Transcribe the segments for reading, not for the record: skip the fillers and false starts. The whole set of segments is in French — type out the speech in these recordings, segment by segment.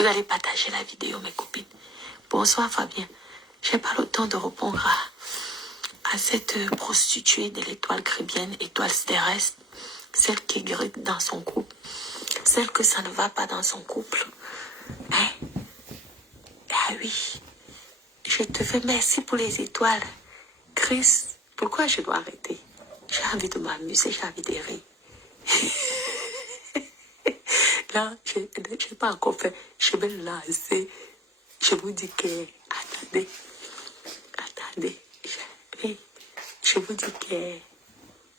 Vous allez partager la vidéo, mes copines. Bonsoir, Fabien. J'ai pas le temps de répondre à cette prostituée de l'étoile caribéenne, étoile terrestre, celle qui est guérie dans son couple, celle que ça ne va pas dans son couple. Hein? Ah oui. Je te fais merci pour les étoiles. Chris, pourquoi je dois arrêter? J'ai envie de m'amuser, j'ai envie de rire. Là, je n'ai pas encore fait. Je vais le lancer. Je vous dis que... Attendez. Je vous dis que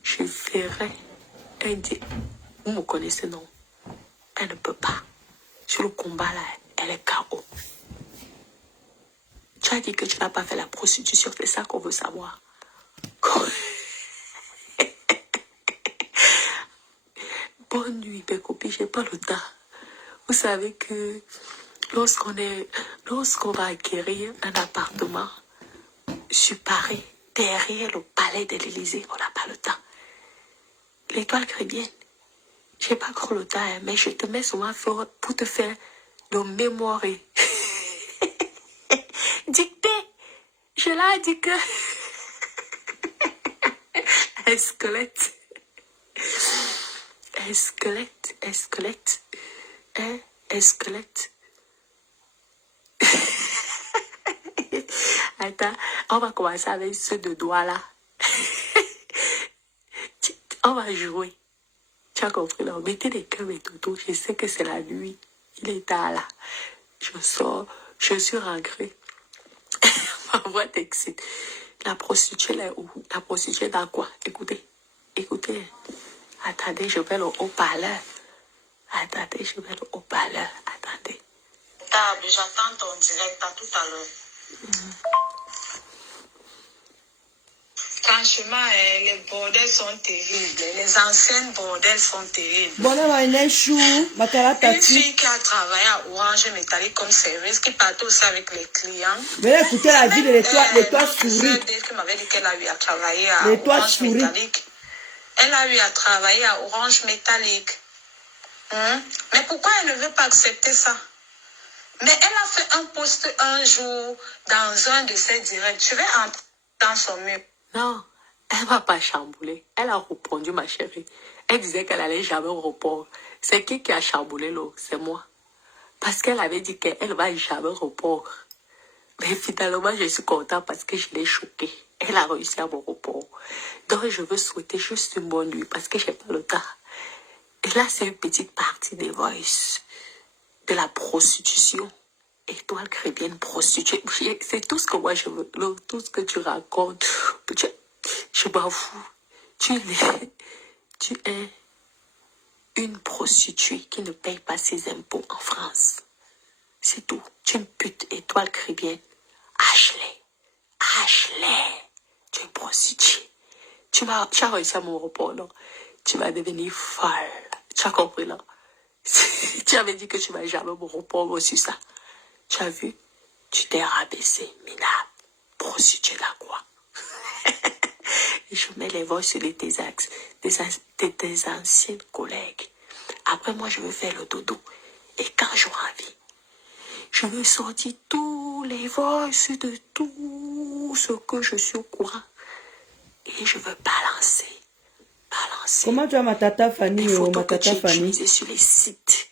je ferai un dit. Vous me connaissez, non? Elle ne peut pas. Sur le combat, là, elle est KO. Tu as dit que tu n'as pas fait la prostitution. C'est ça qu'on veut savoir. Bonne nuit, mes copines, j'ai pas le temps. Vous savez que lorsqu'on va acquérir un appartement sur Paris, derrière le palais de l'Élysée, on n'a pas le temps. L'étoile caribéenne, j'ai pas encore le temps, hein, mais je te mets souvent pour te faire le mémoire. Dictée, je l'ai dit que un squelette. Attends, on va commencer avec ceux de doigts là. On va jouer. Tu as compris, là? Mettez les cœurs et tout. Je sais que c'est la nuit. Il est tard là. Je sors, je suis rentrée. Ma voix t'excite. La prostituée là où? La prostituée dans quoi? Écoutez. Attendez, je vais le haut-parleur. Attendez. J'attends ton direct à tout à l'heure. Franchement, les bordels sont terribles. Les anciennes bordels sont terribles. Une fille qui a travaillé à Orange Métallique comme service, qui partait aussi avec les clients. Mais écoutez la vie de l'étoile souris. Qui m'avait dit qu'elle a eu à travailler à Orange Métallique. Elle a eu à travailler à Orange Métallique. Mais pourquoi elle ne veut pas accepter ça? Mais elle a fait un post un jour dans un de ses directs. Je vais entrer dans son mur. Non, elle ne va pas chambouler. Elle a répondu, ma chérie. Elle disait qu'elle allait jamais répondre. C'est qui a chamboulé l'eau? C'est moi. Parce qu'elle avait dit qu'elle ne va jamais répondre. Mais finalement, je suis contente parce que je l'ai choquée. Elle a réussi à me répondre. Donc, je veux souhaiter juste une bonne nuit parce que je n'ai pas le temps. Et là, c'est une petite partie des voices de la prostitution. Étoile caribéenne prostituée. C'est tout ce que moi je veux. Tout ce que tu racontes. Je m'en fous. Tu es une prostituée qui ne paye pas ses impôts en France. C'est tout. Tu es une pute. Étoile caribéenne. Ashley. Tu es une prostituée. Tu as réussi à me répondre. Tu vas devenir folle. Tu as compris là? Tu avais dit que tu ne vas jamais me répondre sur ça. Tu as vu? Tu t'es rabaissé, minable. Prostituée là quoi? Et je mets les voix sur tes anciennes collègues. Après moi, je veux faire le dodo. Et quand j'aurai envie, je veux sortir tous les voices de tout ce que je suis au courant. Et je veux balancer. Comment tu as ma tata Fanny? Les photos que tu utilisées sur les sites.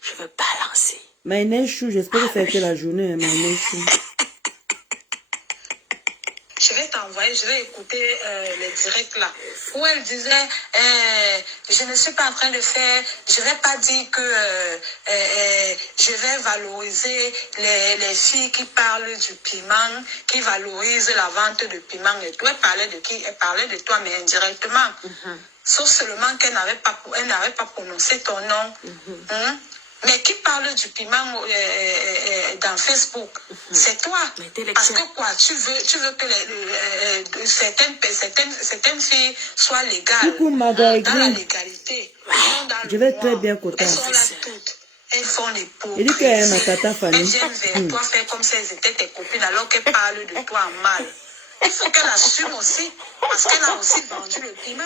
Je veux balancer. Maïnechou, j'espère que ça a été la journée, Maïnechou. Je vais t'envoyer, je vais écouter les directs là, où elle disait, je ne suis pas en train de faire, je ne vais pas dire que je vais valoriser les filles qui parlent du piment, qui valorisent la vente de piment et tout. Elle parlait de qui? Elle parlait de toi, mais indirectement. Sauf seulement qu'elle n'avait pas prononcé ton nom. Mais qui parle du piment dans Facebook, c'est toi. Parce que quoi, tu veux que certaines filles soient légales. Dans la légalité. Je vais très bien côté. Elles sont là toutes. Elles font les pauvres. Il dit qu'elle est ma tata Fanny. Elles viennent vers toi faire comme si elles étaient tes copines alors qu'elles parlent de toi en mal. Il faut qu'elle assume aussi. Parce qu'elle a aussi vendu le piment.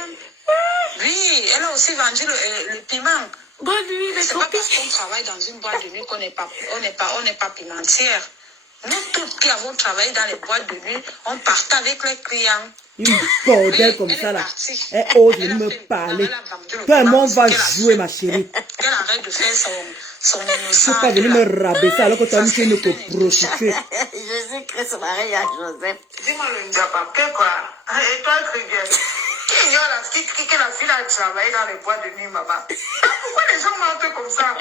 Oui, elle a aussi vendu le piment. Bonne nuit, les C'est pas copines. parce qu'on travaille dans une boîte de nuit qu'on n'est pas pimentière. Nous toutes qui avons travaillé dans les boîtes de nuit, on partait avec les clients. Une bordel comme ça là. Elle ose me parler. Toi et moi, on va jouer, ma chérie. Qu'elle arrête de faire son Tu innocent. peux pas venir me rabaisser alors que toi, tu es une prostituée. Jésus-Christ Marie à Joseph. Dis-moi le diable, quoi. Et toi, très bien. Qui ignore la fille a travaillé dans les boîtes de nuit, maman? Pourquoi les gens mentent comme ça?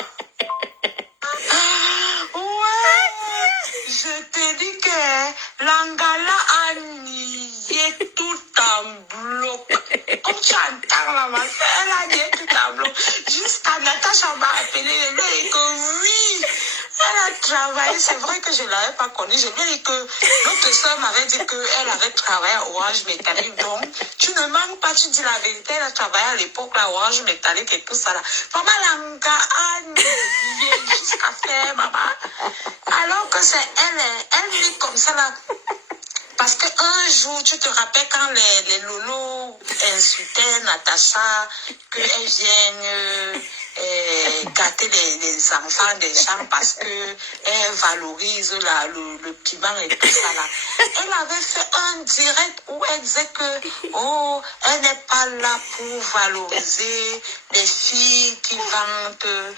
Ouais, je te dis que l'Angala a nié tout en bloc. Comme tu entends là, ma soeur, elle a nié tout en bloc. Jusqu'à Natacha m'a appelé, je lui ai dit que oui, elle a travaillé. C'est vrai que je ne l'avais pas connue. Je lui ai dit que l'autre soeur m'avait dit qu'elle avait travaillé à Orange Mécanique. Donc, tu ne manques pas, tu dis la vérité. Elle a travaillé à l'époque à Orange Mécanique et tout ça là. Maman l'Anga a nié jusqu'à faire, maman. Alors que c'est elle vit comme ça là. Parce qu'un jour, tu te rappelles quand les lolos insultaient Natacha, qu'elle vienne gâter les enfants des gens parce qu'elle valorise le piment et tout ça là. Elle avait fait un direct où elle disait que, oh, elle n'est pas là pour valoriser les filles qui vendent le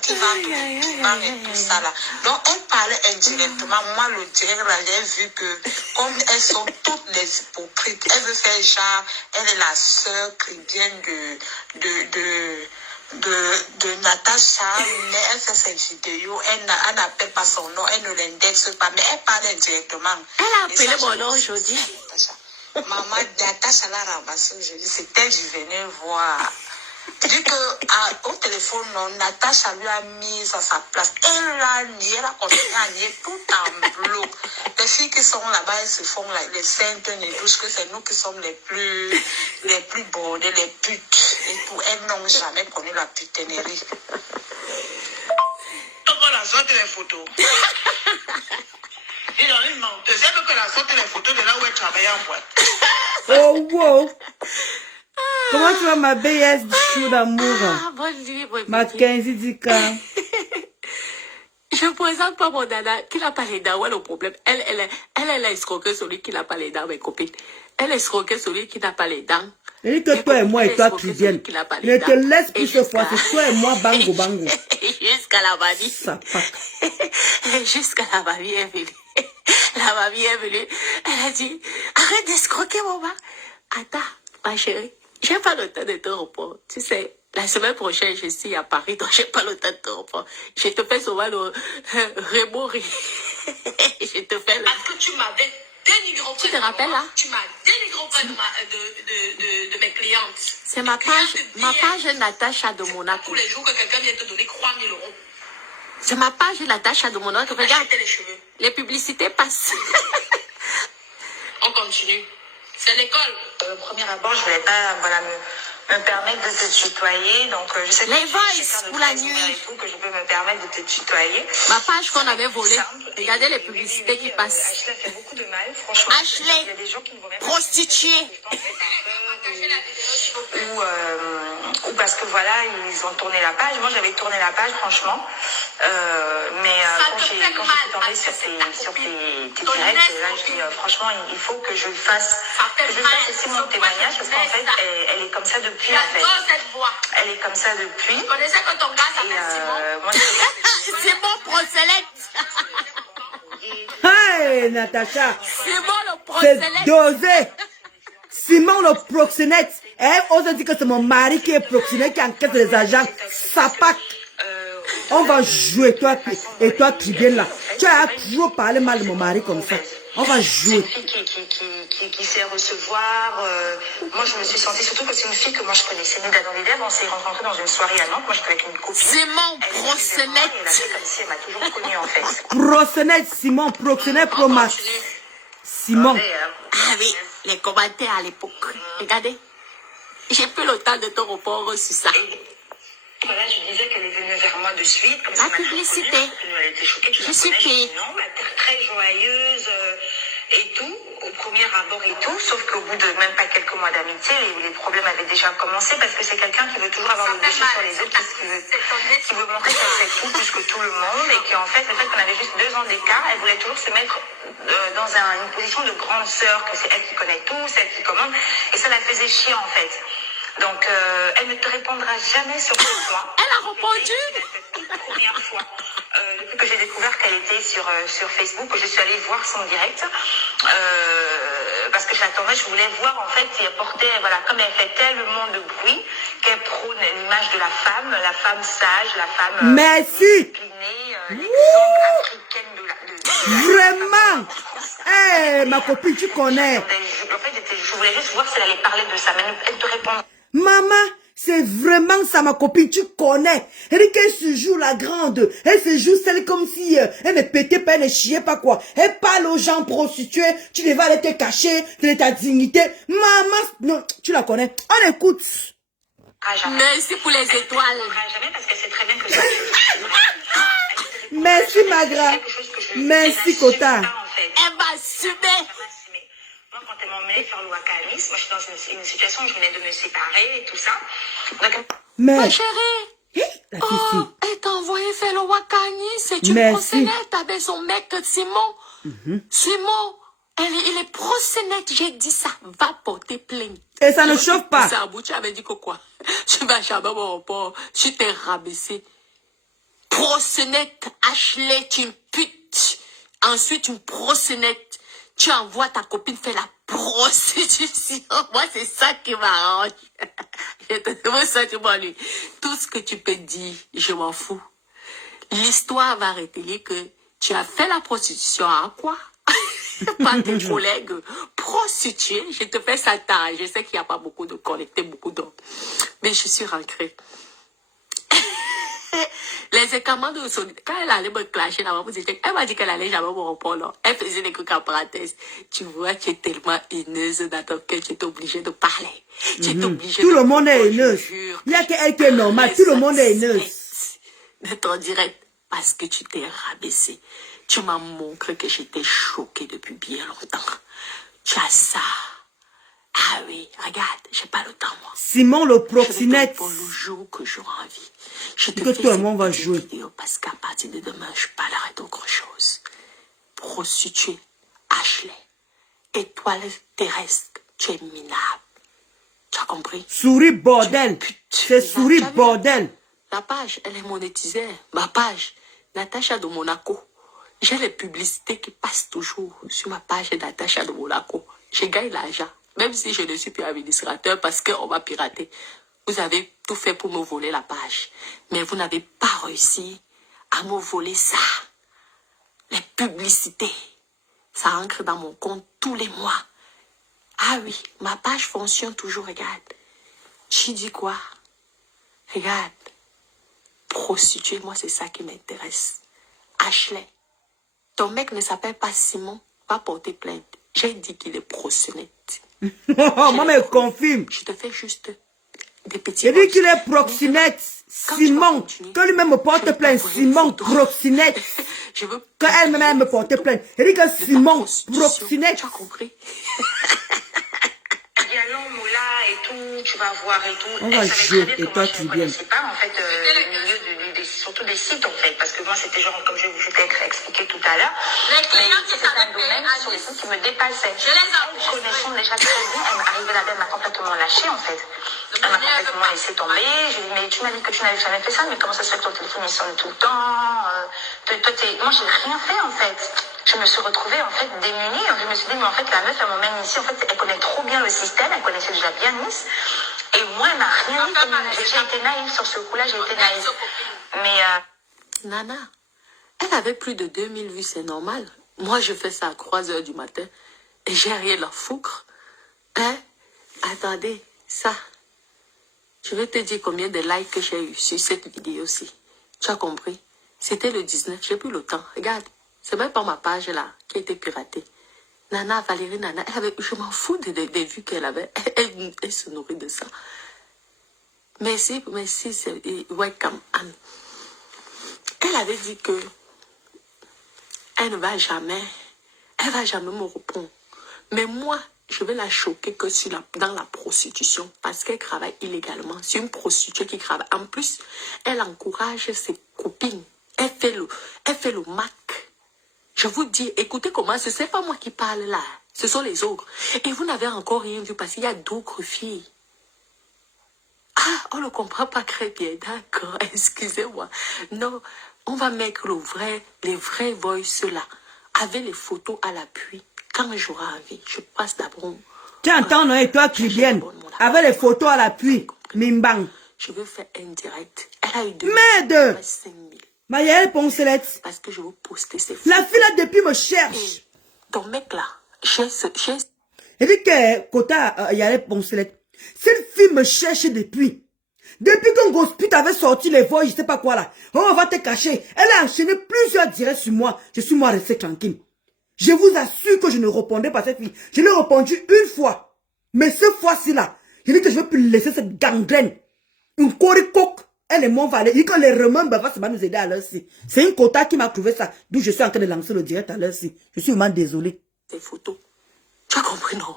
piment et tout ça là. Donc, elle parlait indirectement. Moi, le direct là, j'ai vu que, comme elles sont toutes les hypocrites, elle veut faire genre, elle est la sœur chrétienne de Natacha, mais elle fait ses vidéos, elle n'appelle pas son nom, elle ne l'indexe pas, mais elle parle indirectement. Elle a appelé mon nom aujourd'hui. Maman, Natacha l'a ramassé aujourd'hui, c'est elle que je venais voir. Dit que au téléphone, non, Natacha lui a mis à sa place. Elle a nié, elle a continué à nier tout en bloc. Les filles qui sont là-bas, elles se font les saintes et douces, que c'est nous qui sommes les plus bordées, les putes. Et tout, elles n'ont jamais connu la putinerie. On la sorte les photos. Il y a une menteuse. Elle veut que la sorte les photos de là où elle travaillait en boîte. Oh, wow. Comment tu vas, ma BS chou d'amour? Ah, bonne nuit, bonne nuit. Mackenzie Dika. Je ne présente pas mon dada qui n'a pas les dents. Ouais, le problème. Elle a escroqué celui qui n'a pas les dents, mes copines. Elle a escroqué celui qui n'a pas les dents. Elle dit que toi et moi et toi qui viennent. Ne te laisse plus ce fois. C'est toi et moi, bango bango. Jusqu'à la mamie. Ça part. Jusqu'à la mamie est venue. La mamie est venue. Elle a dit, arrête d'escroquer, maman. Attends, ma chérie. J'ai pas le temps de te reprendre. Tu sais, la semaine prochaine, je suis à Paris, donc j'ai pas le temps de te reprendre. Je te fais souvent le remorri. Je te fais le... Parce que tu m'avais dénigré auprès Tu te rappelles là? Tu m'as dénigré auprès de mes clientes. C'est ma page Natacha de Monaco. Tous les jours que quelqu'un vient te donner 3 000 euros. C'est ma page Natacha de Monaco. Regarde, les cheveux. les publicités passent. On continue. C'est l'école. Premier abord, je ne voulais pas me permettre de te tutoyer. Donc, je sais Les voices pour la nuit. Et tout, que je peux me permettre de te tutoyer. Ma page qu'on avait volée. Regardez les publicités qui passent. Ashley fait beaucoup de mal, franchement. Ashley, il y a des gens qui ne vont même prostituée. Ou parce que voilà, ils ont tourné la page. Moi, j'avais tourné la page, franchement. Mais quand je suis tombée sur tes directs, là, je dis franchement, il faut que je fasse aussi mon témoignage parce qu'en fait, elle est comme ça depuis. En fait. Elle est comme ça depuis. Vous connaissez que ton gars s'appelle Simon? Moi, Simon Procelette. Hey, Natacha. Simon le C'est Procelette. dosé. Simon le proxénète. Elle ose dire que c'est mon mari qui est proxénète, qui encaisse les agents. Ça pack. On va jouer, toi qui viens là. Tu as toujours parlé mal de mon mari comme ça. On va jouer. C'est une fille qui sait recevoir. Moi, je me suis sentie, surtout que c'est une fille que moi je connaissais. Nida dans l'hiver, on s'est rencontrés dans une soirée à Nantes. Moi, j'étais avec une copine. Simon Procelette. Elle a fait comme si elle m'a toujours connue en fait. Proxénète, Simon, proxénète, promax. Simon. Ah oui, les commentaires à l'époque. Regardez. J'ai plus le temps de te répondre sur ça. Voilà, je disais qu'elle est venue vers moi de suite. Comme La publicité. Elle était choquée. Je suis payée. Non, très joyeuse. et tout, au premier abord et tout, sauf qu'au bout de même pas quelques mois d'amitié, les problèmes avaient déjà commencé parce que c'est quelqu'un qui veut toujours avoir le dessus sur les autres, qui veut montrer qu'elle sait tout plus que tout le monde et qu'en fait, le fait qu'on avait juste 2 ans d'écart, elle voulait toujours se mettre dans une position de grande sœur, que c'est elle qui connaît tout, c'est elle qui commande, et ça la faisait chier en fait. Donc, elle ne te répondra jamais sur ce point. Elle a répondu. C'est la toute première fois depuis que j'ai découvert qu'elle était sur Facebook, que je suis allée voir son direct. Parce que j'attendais, je voulais voir en fait si elle portait, voilà, comme elle fait tellement de bruit, qu'elle prône l'image de la femme sage, la femme disciplinée, l'exemple africaine de Vraiment. Eh, ma copine, tu connais. En fait, je voulais juste voir si elle allait parler de ça, mais elle te répond. Maman, c'est vraiment ça, ma copine, tu connais. Elle dit qu'elle se joue la grande. Elle se joue celle comme si elle ne pétait pas, elle ne chiait pas quoi. Elle parle aux gens prostitués. Tu devais aller te cacher de ta dignité. Maman, non, tu la connais. On écoute. Merci pour les étoiles. Jamais parce que c'est très bien que ça. Merci, Magra. Merci, Kota. Elle va subir. Moi, quand elle m'a emmenée faire le Wakanis, moi, je suis dans une situation où je venais de me séparer et tout ça. Donc, mais... Ma chérie, oh, elle t'a envoyé faire le Wakani. C'est une prosénète avec son mec Simon. Simon, il est prosénète. J'ai dit ça, va porter plainte. Et ça ne chauffe pas. Tu avais dit que quoi? Tu vas jamais au report. Tu t'es rabaissé. Prosénète, Ashley, tu es une pute. Ensuite, une prosénète. Tu envoies ta copine faire la prostitution. Moi, c'est ça qui m'arrange. Je te demande ça, tu vois, lui. Tout ce que tu peux dire, je m'en fous. L'histoire va révéler que tu as fait la prostitution à quoi? Pas tes collègues prostitués. Je te fais ça tard. Je sais qu'il n'y a pas beaucoup de connectés, beaucoup d'hommes. Mais je suis rentrée. Les écartements de son... Quand elle allait me clasher là-bas, elle m'a dit qu'elle allait jamais me répondre. Elle faisait des trucs en parenthèse. Tu vois, tu es tellement haineuse dans ton cœur, tu es obligée de parler. Tu es obligée Tout le monde est haineuse. Il n'y a qu'elle qui est normale. Tout le monde est haineuse. De ton direct, parce que tu t'es rabaissée. Tu m'as montré que j'étais choquée depuis bien longtemps. Tu as ça. Ah oui, regarde, j'ai pas le temps, moi. Simon le proxénète. Pour le jour que j'aurai envie. Je te que fais tout le monde va jouer. Vidéo parce qu'à partir de demain, je parlerai d'autre chose. Prostituée, Ashley, étoile terrestre, tu es minable. Tu as compris? Souris bordel. C'est souris bordel. La page, elle est monétisée. Ma page, Natacha de Monaco. J'ai les publicités qui passent toujours sur ma page Natacha de Monaco. Je gagne l'argent. Même si je ne suis plus administrateur parce qu'on m'a piraté. Vous avez tout fait pour me voler la page. Mais vous n'avez pas réussi à me voler ça. Les publicités. Ça entre dans mon compte tous les mois. Ah oui, ma page fonctionne toujours, regarde. Tu dis quoi? Regarde. Prostituée, moi c'est ça qui m'intéresse. Ashley, ton mec ne s'appelle pas Simon, va porter plainte. J'ai dit qu'il est proxénète. Moi, me confirme. Je te fais juste des petits... Il dit qu'il est proxénète. Simon, que lui-même me porte plainte. Simon, proxénète. Je veux... Que elle-même me porte plainte. Il dit que Simon, proxénète. Tu as compris? Et tout, tu vas voir et tout. On va jouer et toi tu viens. Je ne pas en fait le milieu surtout des sites en fait, parce que moi c'était genre comme je t'ai expliqué tout à l'heure. Mais c'était un domaine sur les sites qui me dépassait. Connaissant déjà très bien, elle m'est arrivée là-bas, elle m'a complètement lâché en fait. Elle m'a complètement laissé tomber. Je lui ai dit mais tu m'as dit que tu n'avais jamais fait ça, mais comment ça se fait que ton téléphone il sonne tout le temps? Moi j'ai rien fait en fait. Je me suis retrouvée en fait démunie. Je me suis dit mais en fait la meuf elle m'emmène ici, en fait elle connaît trop bien le système, elle connaissait déjà bien Nice. Et moi elle m'a rien dit. J'ai été naïve sur ce coup-là, j'ai été naïve. Mais Nana, elle avait plus de 2000 vues, c'est normal. Moi je fais ça à 3h du matin et j'ai rien à foutre. Hein? Attendez, ça. Je vais te dire combien de likes que j'ai eu sur cette vidéo-ci. Tu as compris? C'était le 19, j'ai plus le temps. Regarde, c'est même pas ma page là qui a été piratée. Nana, Valérie Nana, je m'en fous des vues qu'elle avait. Elle se nourrit de ça. Merci, c'est welcome Anne. Elle avait dit que elle ne va jamais, Elle va jamais me répondre. Mais moi, je vais la choquer que dans la prostitution parce qu'elle travaille illégalement. C'est une prostituée qui travaille. En plus, elle encourage ses copines. Elle fait le Mac. Je vous dis, écoutez comment, ce n'est pas moi qui parle là. Ce sont les autres. Et vous n'avez encore rien vu parce qu'il y a d'autres filles. Ah, on ne comprend pas très bien. D'accord, excusez-moi. Non, on va mettre les vrais voices là. Avec les photos à l'appui. Quand j'aurai envie, je passe d'abord. Tu entends, non, et toi, Clibienne, avec les photos à l'appui, Mimbang. Je veux faire un direct. Elle a eu 2 Merde! 5 000. Maëlle Poncelette. Parce que je veux poster ces photos. La fille là, depuis, me cherche. Et ton mec là, j'ai... Et dit que, Kota, Maëlle Poncelette, cette fille me cherche depuis. Depuis qu'un gospit avait sorti les voix, je sais pas quoi là. Oh, on va te cacher. Elle a enchaîné plusieurs directs sur moi. Je suis moi resté tranquille. Je vous assure que je ne répondais pas à cette fille. Je l'ai répondu une fois. Mais cette fois-ci là, je dis que je ne veux plus laisser cette gangrène. Une coricoque. Elle est mon valet. Il dit que les remembres va nous aider à l'heure-ci. C'est une Kota qui m'a trouvé ça. D'où je suis en train de lancer le direct à l'heure-ci. Je suis vraiment désolé. Ces photos. Tu as compris, non?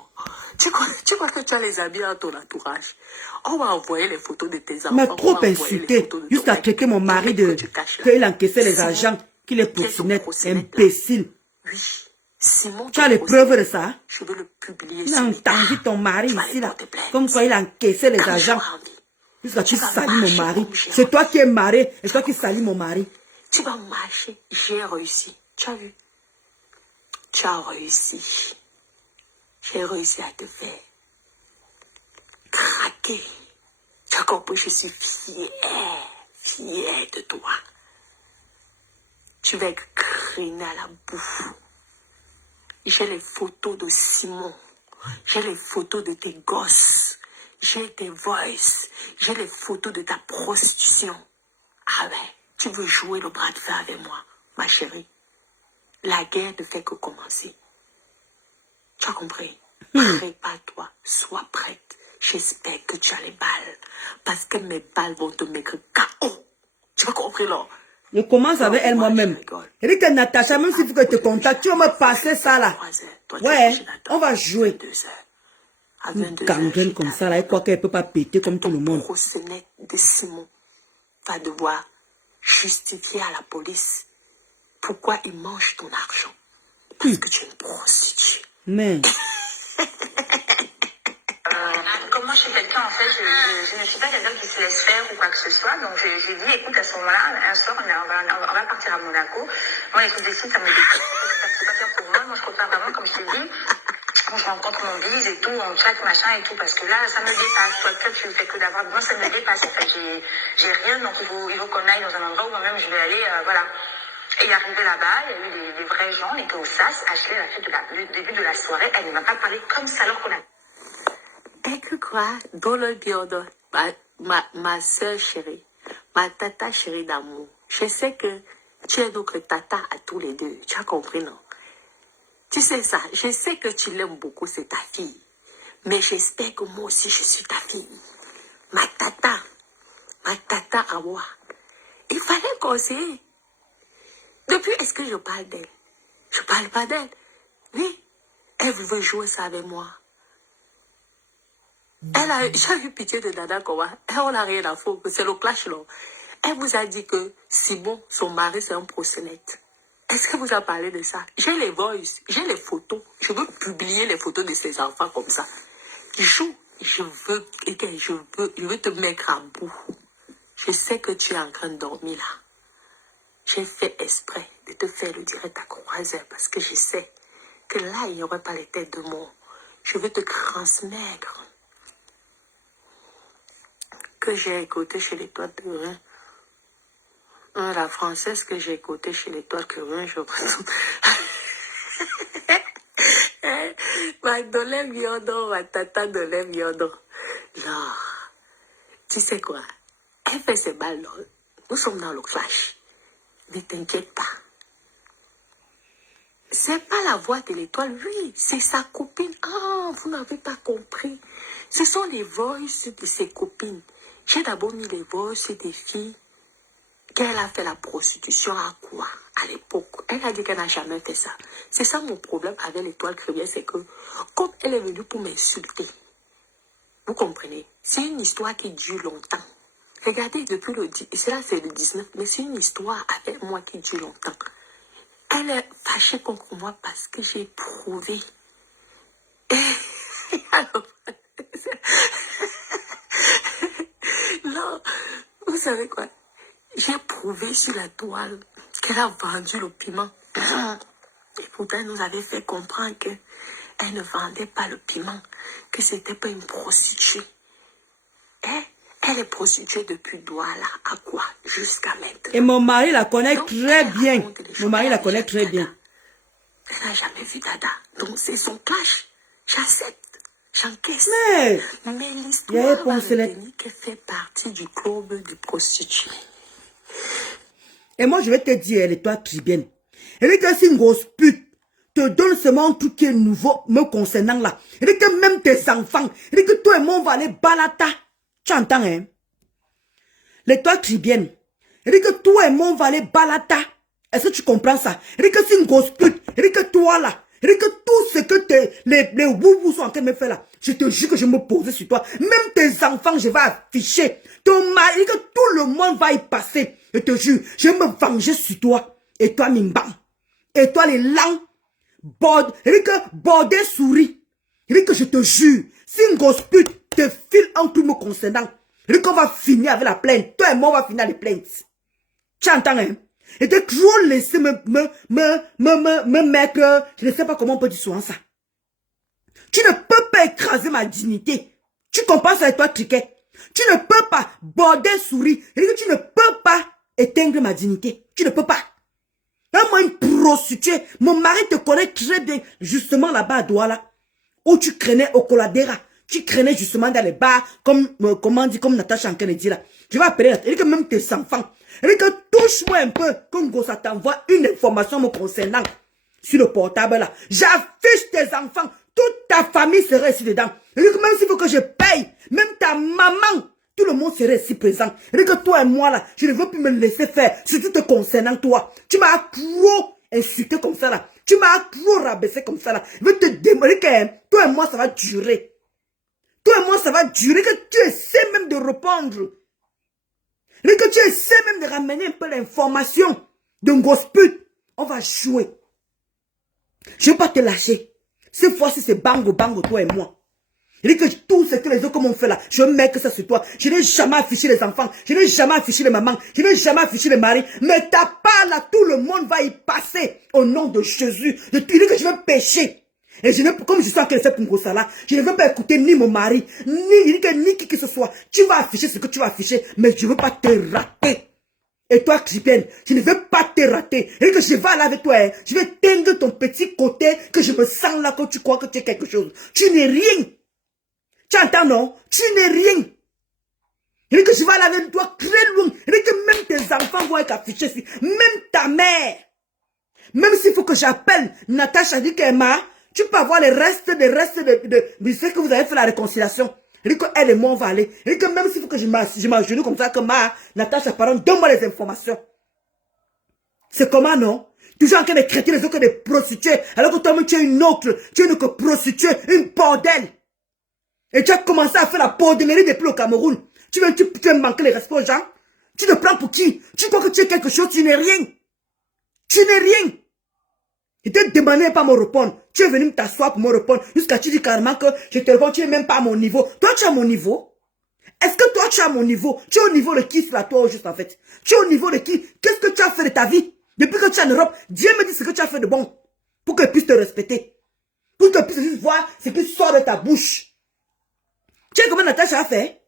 Tu crois que tu as les amis dans ton entourage? On va envoyer les photos de tes enfants. Mais trop insulté. Jusqu'à traiter mon mari de... qu'il encaissait les agents. Qu'il est proxénète. Imbécile. Oui. Simon, tu as les preuves de ça? Je veux le publier. Il a entendu ton mari ici là. Comme quoi il a encaissé les agents. Jusqu'à tu salis mon mari. C'est toi qui es marié. Et toi qui salis mon mari. Tu vas marcher. J'ai réussi. Tu as vu? Tu as réussi. J'ai réussi à te faire craquer. Tu as compris? Je suis fière de toi. Tu vas être criner à la bouffe. J'ai les photos de Simon. J'ai les photos de tes gosses. J'ai tes voices. J'ai les photos de ta prostitution. Ah ouais, tu veux jouer le bras de fer avec moi, ma chérie? La guerre ne fait que commencer. Tu as compris? Prépare-toi, sois prête. J'espère que tu as les balles. Parce que mes balles vont te mettre KO. Tu as compris, là? Je commence avec elle moi-même. Elle dit que Natacha, même s'il faut que je te contacte, tu vas me passer ça là. Ouais, on va jouer. Une gangrène comme ça là, elle croit qu'elle ne peut pas péter comme tout le monde. Le proxénète de Simon va devoir justifier à la police pourquoi il mange ton argent. Parce que tu es une prostituée. Mais... Comme moi, je suis quelqu'un, en fait, je ne suis pas quelqu'un qui se laisse faire ou quoi que ce soit. Donc, j'ai dit, écoute, à ce moment-là, un soir, on va partir à Monaco. Moi, les trucs des sites, ça me dépasse. C'est pas bien pour moi. Moi, je préfère vraiment, comme je t'ai dit, je rencontre mon bise et tout, on chatte, machin et tout, parce que là, ça me dépasse. Toi, tu fais que d'avoir. Moi, ça me dépasse, en fait. J'ai rien, donc il faut qu'on aille dans un endroit où moi-même, je vais aller, voilà. Et arrivé là-bas, il y a eu des vrais gens, on était au SAS. Ashley, elle a fait le début de la soirée, elle ne m'a pas parlé comme ça alors qu'on a... Et que quoi? Dans le biodo, ma soeur chérie, ma tata chérie d'amour, je sais que tu es notre tata à tous les deux. Tu as compris, non? Tu sais ça, je sais que tu l'aimes beaucoup, c'est ta fille. Mais j'espère que moi aussi, je suis ta fille. Ma tata à moi. Il fallait causer. Depuis, est-ce que je parle d'elle? Je parle pas d'elle. Oui, elle veut jouer ça avec moi. J'ai eu pitié de Dada Kowa. On n'a rien à foutre. C'est le clash là. Elle vous a dit que Simon, son mari, c'est un proxénète. Est-ce que vous a parlé de ça? J'ai les voices, j'ai les photos. Je veux publier les photos de ses enfants comme ça. Joue. Je veux te mettre en bout. Je sais que tu es en train de dormir là. J'ai fait exprès de te faire le direct à 3 heures parce que je sais que là, il n'y aurait pas les têtes de mort. Je veux te transmettre que j'ai écouté chez les toits de Rhin. La française que j'ai écoutée chez les toits de Rhin, je présente. Ma dolé miondo, ma tata dolé miondo. Là, tu sais quoi? Elle fait ses balles là. Nous sommes dans le clash. Ne t'inquiète pas. C'est pas la voix de l'étoile, oui, c'est sa copine. Ah, vous n'avez pas compris. Ce sont les voices de ses copines. J'ai d'abord mis les voices des filles qu'elle a fait la prostitution à quoi? À l'époque. Elle a dit qu'elle n'a jamais fait ça. C'est ça mon problème avec l'étoile chrétienne, c'est que comme elle est venue pour m'insulter, vous comprenez? C'est une histoire qui dure longtemps. Regardez, depuis le 10, et cela c'est le 19, mais c'est une histoire avec moi qui dure longtemps. Elle est fâchée contre moi parce que j'ai prouvé. Alors, non, vous savez quoi? J'ai prouvé sur la toile qu'elle a vendu le piment. Et pourtant, elle nous avait fait comprendre qu'elle ne vendait pas le piment, que c'était pas une prostituée. Elle est prostituée depuis Douala à quoi? Jusqu'à maintenant. Et mon mari la connaît Donc, très bien. Mon mari la connaît très bien. Elle n'a jamais vu Dada. Donc, c'est son cash. J'accepte. J'encaisse. Mais l'histoire va retenir qu'elle fait partie du club de prostituées. Et moi, je vais te dire, l'étoile tribienne. Elle dit que si une grosse pute te donne seulement un truc qui est nouveau me concernant là. Elle dit que même tes enfants, elle dit que toi et moi, on va aller balata. Tu entends, hein? L'étoile tribienne. Elle dit que toi et moi, on va aller balata. Est-ce que tu comprends ça? Elle dit que c'est une grosse pute. Elle dit que toi là. Elle dit que tout ce que les woubous sont en train de me faire là. Je te jure que je me pose sur toi. Même tes enfants, je vais afficher. Ton mari, elle dit que tout le monde va y passer. Je te jure, je vais me venger sur toi. Et toi, Mimba. Et toi, les langues. Elle dit que bordel souris. Elle dit que je te jure, si une grosse pute te file en tout me concernant, elle dit qu'on va finir avec la plainte. Toi et moi, on va finir les plaintes. Tu entends, hein? Et t'es toujours laissé me mettre, je ne sais pas comment on peut dire souvent ça. Tu ne peux pas écraser ma dignité. Tu comprends ça avec toi, Triquet? Tu ne peux pas, bordel souris. Elle dit que tu ne peux pas éteindre ma dignité. Tu ne peux pas. Moi, une prostituée, mon mari te connaît très bien, justement là-bas à Douala, où tu craignais au Coladera, tu craignais justement dans les bars, comme Natacha en dit là. Je vais appeler, elle dit que même tes enfants, elle dit que touche-moi un peu, comme ça t'envoie une information me concernant sur le portable là. J'affiche tes enfants, toute ta famille serait ici dedans. Elle dit que même s'il faut que je paye, même ta maman, tout le monde serait ici présent. Elle dit que toi et moi là, je ne veux plus me laisser faire, surtout te concernant toi. Tu m'as trop insulté comme ça là. Tu m'as trop rabaissé comme ça là. Je veux te demander que toi et moi ça va durer. Toi et moi ça va durer, que tu essaies même de répondre. Elle dit que tu essaies même de ramener un peu l'information d'un grosse pute. On va jouer. Je ne vais pas te lâcher. Cette fois-ci c'est bango bango toi et moi. Il dit que tout ce que les autres ont fait là, je mets que ça sur toi. Je n'ai jamais affiché les enfants, je n'ai jamais affiché les mamans, je n'ai jamais affiché les maris. Mais ta part là, tout le monde va y passer au nom de Jésus. Il dit que je vais pécher. Et je ne, comme je suis en train de faire pour ça là, je ne veux pas écouter ni mon mari, ni qui que ce soit. Tu vas afficher ce que tu vas afficher, mais je ne veux pas te rater. Et toi, Tripienne, je ne veux pas te rater. Et que je vais aller avec toi, hein. Je vais teindre ton petit côté, que je me sens là, que tu crois que tu es quelque chose. Tu n'es rien. Tu entends, non? Tu n'es rien. Il dit que je vais aller avec toi très loin. Il dit que même tes enfants vont être affichés ici. Même ta mère. Même s'il faut que j'appelle Natacha, dit que Emma, tu peux avoir les restes de ce que vous avez fait la réconciliation. Il dit qu'elle et moi, on va aller. Il dit que même s'il faut que je m'agenouille comme ça, que Natacha, pardon, donne-moi les informations. C'est comment, non? Toujours en train de traiter les autres des prostituées, alors que toi-même, tu es une autre. Tu es une prostituée, une bordel. Et tu as commencé à faire la bordellerie depuis le Cameroun. Tu veux manquer les respects aux gens? Tu te prends pour qui? Tu crois que tu es quelque chose? Tu n'es rien. Tu n'es rien. Je t'ai demandé pas me répondre. Tu es venu t'asseoir pour me répondre. Jusqu'à tu dis carrément que je te réponds, tu n'es même pas à mon niveau. Toi, tu es à mon niveau? Est-ce que toi, tu es à mon niveau? Tu es au niveau de qui, là, toi, juste en fait? Tu es au niveau de qui? Qu'est-ce que tu as fait de ta vie? Depuis que tu es en Europe, Dieu me dit ce que tu as fait de bon. Pour que je puisse te respecter. Pour que je puisse voir ce qui sort de ta bouche. Tu sais comment Natacha a fait?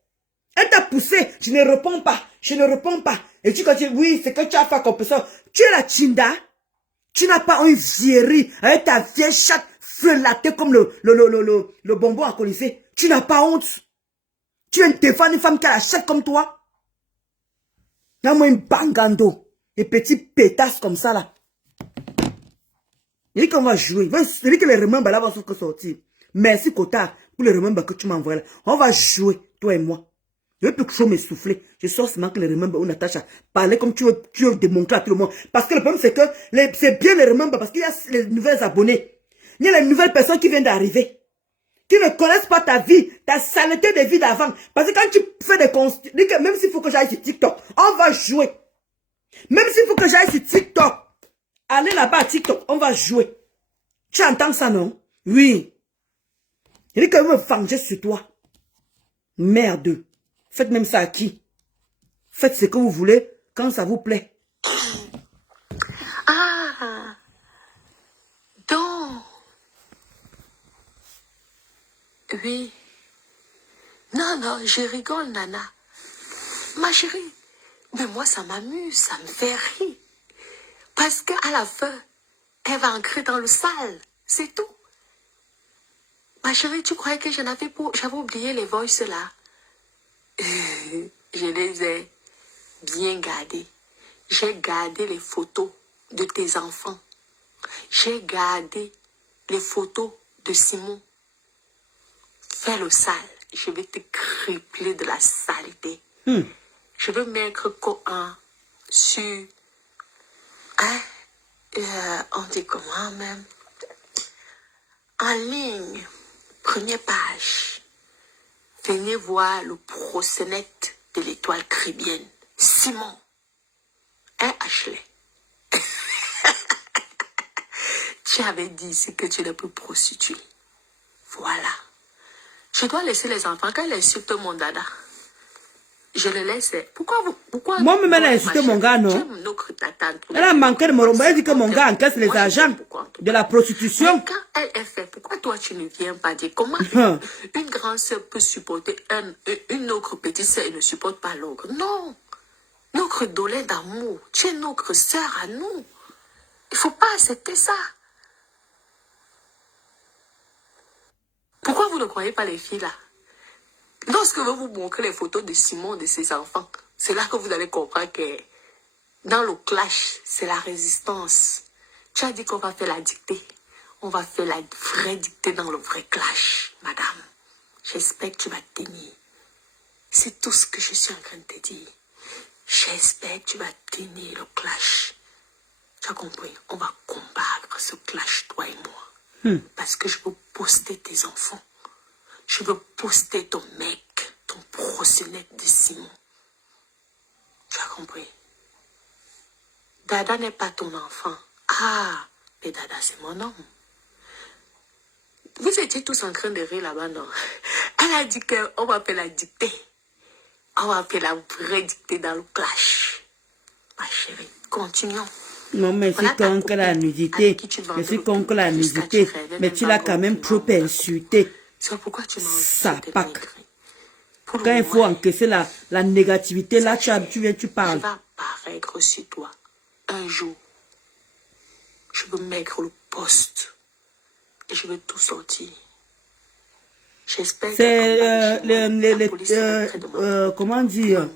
Elle t'a poussé, je ne réponds pas, je ne réponds pas. Et tu dis, oui, c'est que tu as fait comme ça. Tu es la Chinda, tu n'as pas une vieillerie avec ta vieille chatte frelatée comme le bonbon à colisée. Tu n'as pas honte. Tu es une femme qui a la chatte comme toi. Donne-moi une bangando, des petits pétasses comme ça là. Il dit qu'on va jouer, il dit que les remembres là vont sortir. Merci Kota pour les remembres que tu m'envoies là. On va jouer, toi et moi. Je ne veux plus trop m'essouffler. Je sors seulement que les remember ou Natacha. Parler comme tu veux démontrer à tout le monde. Parce que le problème, c'est que c'est bien les remember parce qu'il y a les nouvelles abonnés. Il y a les nouvelles personnes qui viennent d'arriver. Qui ne connaissent pas ta vie, ta saleté de vie d'avant. Parce que quand tu fais des contenus, même s'il faut que j'aille sur TikTok, on va jouer. Même s'il faut que j'aille sur TikTok, allez là-bas à TikTok, on va jouer. Tu entends ça, non? Oui. Il dit que je veux me venger sur toi. Merde. Faites même ça à qui? Faites ce que vous voulez quand ça vous plaît. Ah, donc, oui. Non, non, je rigole, Nana. Ma chérie, mais moi, ça m'amuse, ça me fait rire. Parce qu'à la fin, elle va ancrer dans le sale. C'est tout. Ma chérie, tu croyais que j'avais oublié les voices là? Je les ai bien gardées. J'ai gardé les photos de tes enfants. J'ai gardé les photos de Simon. Fais le sale. Je vais te cripler de la saleté. Je veux mettre sur... Hein? On dit comment même? En ligne. Première page. Venez voir le proxénète de l'étoile caribéenne. Simon. Hein, Ashley? Tu avais dit ici que tu ne peux prostituer. Voilà. Je dois laisser les enfants quand ils insultent mon dada. Je le laisse. Pourquoi Moi-même, elle a insulté mon gars, non? Elle a manqué de mon roman. Elle dit que mon gars encaisse les agents de la prostitution. Mais quand elle est faite, pourquoi toi tu ne viens pas dire comment une grande sœur peut supporter une autre petite sœur et ne supporte pas l'autre? Non. Notre douleur d'amour, tu es notre sœur à nous. Il ne faut pas accepter ça. Pourquoi vous ne croyez pas les filles là? Lorsque je vais vous montrer les photos de Simon et de ses enfants, c'est là que vous allez comprendre que dans le clash, c'est la résistance. Tu as dit qu'on va faire la dictée. On va faire la vraie dictée dans le vrai clash, madame. J'espère que tu vas tenir. C'est tout ce que je suis en train de te dire. J'espère que tu vas tenir le clash. Tu as compris? On va combattre ce clash, toi et moi. Parce que je veux poster tes enfants. Je veux poster ton mec, ton proxénète de Simon. Tu as compris? Dada n'est pas ton enfant. Ah, mais Dada, c'est mon homme. Vous étiez tous en train de rire là-bas, non? Elle a dit qu'on va faire la dictée. On va faire la vraie dictée dans le clash. Ma chérie, continuons. Non, mais c'est contre la nudité. Je suis contre la nudité. Mais tu l'as quand même trop insulté. C'est pourquoi tu m'as ça pack. Quand il faut encaisser la négativité, là, tu viens, tu parles. Je vais apparaître sur toi. Un jour, je veux mettre le poste. Et je veux tout sortir. J'espère que comment dire,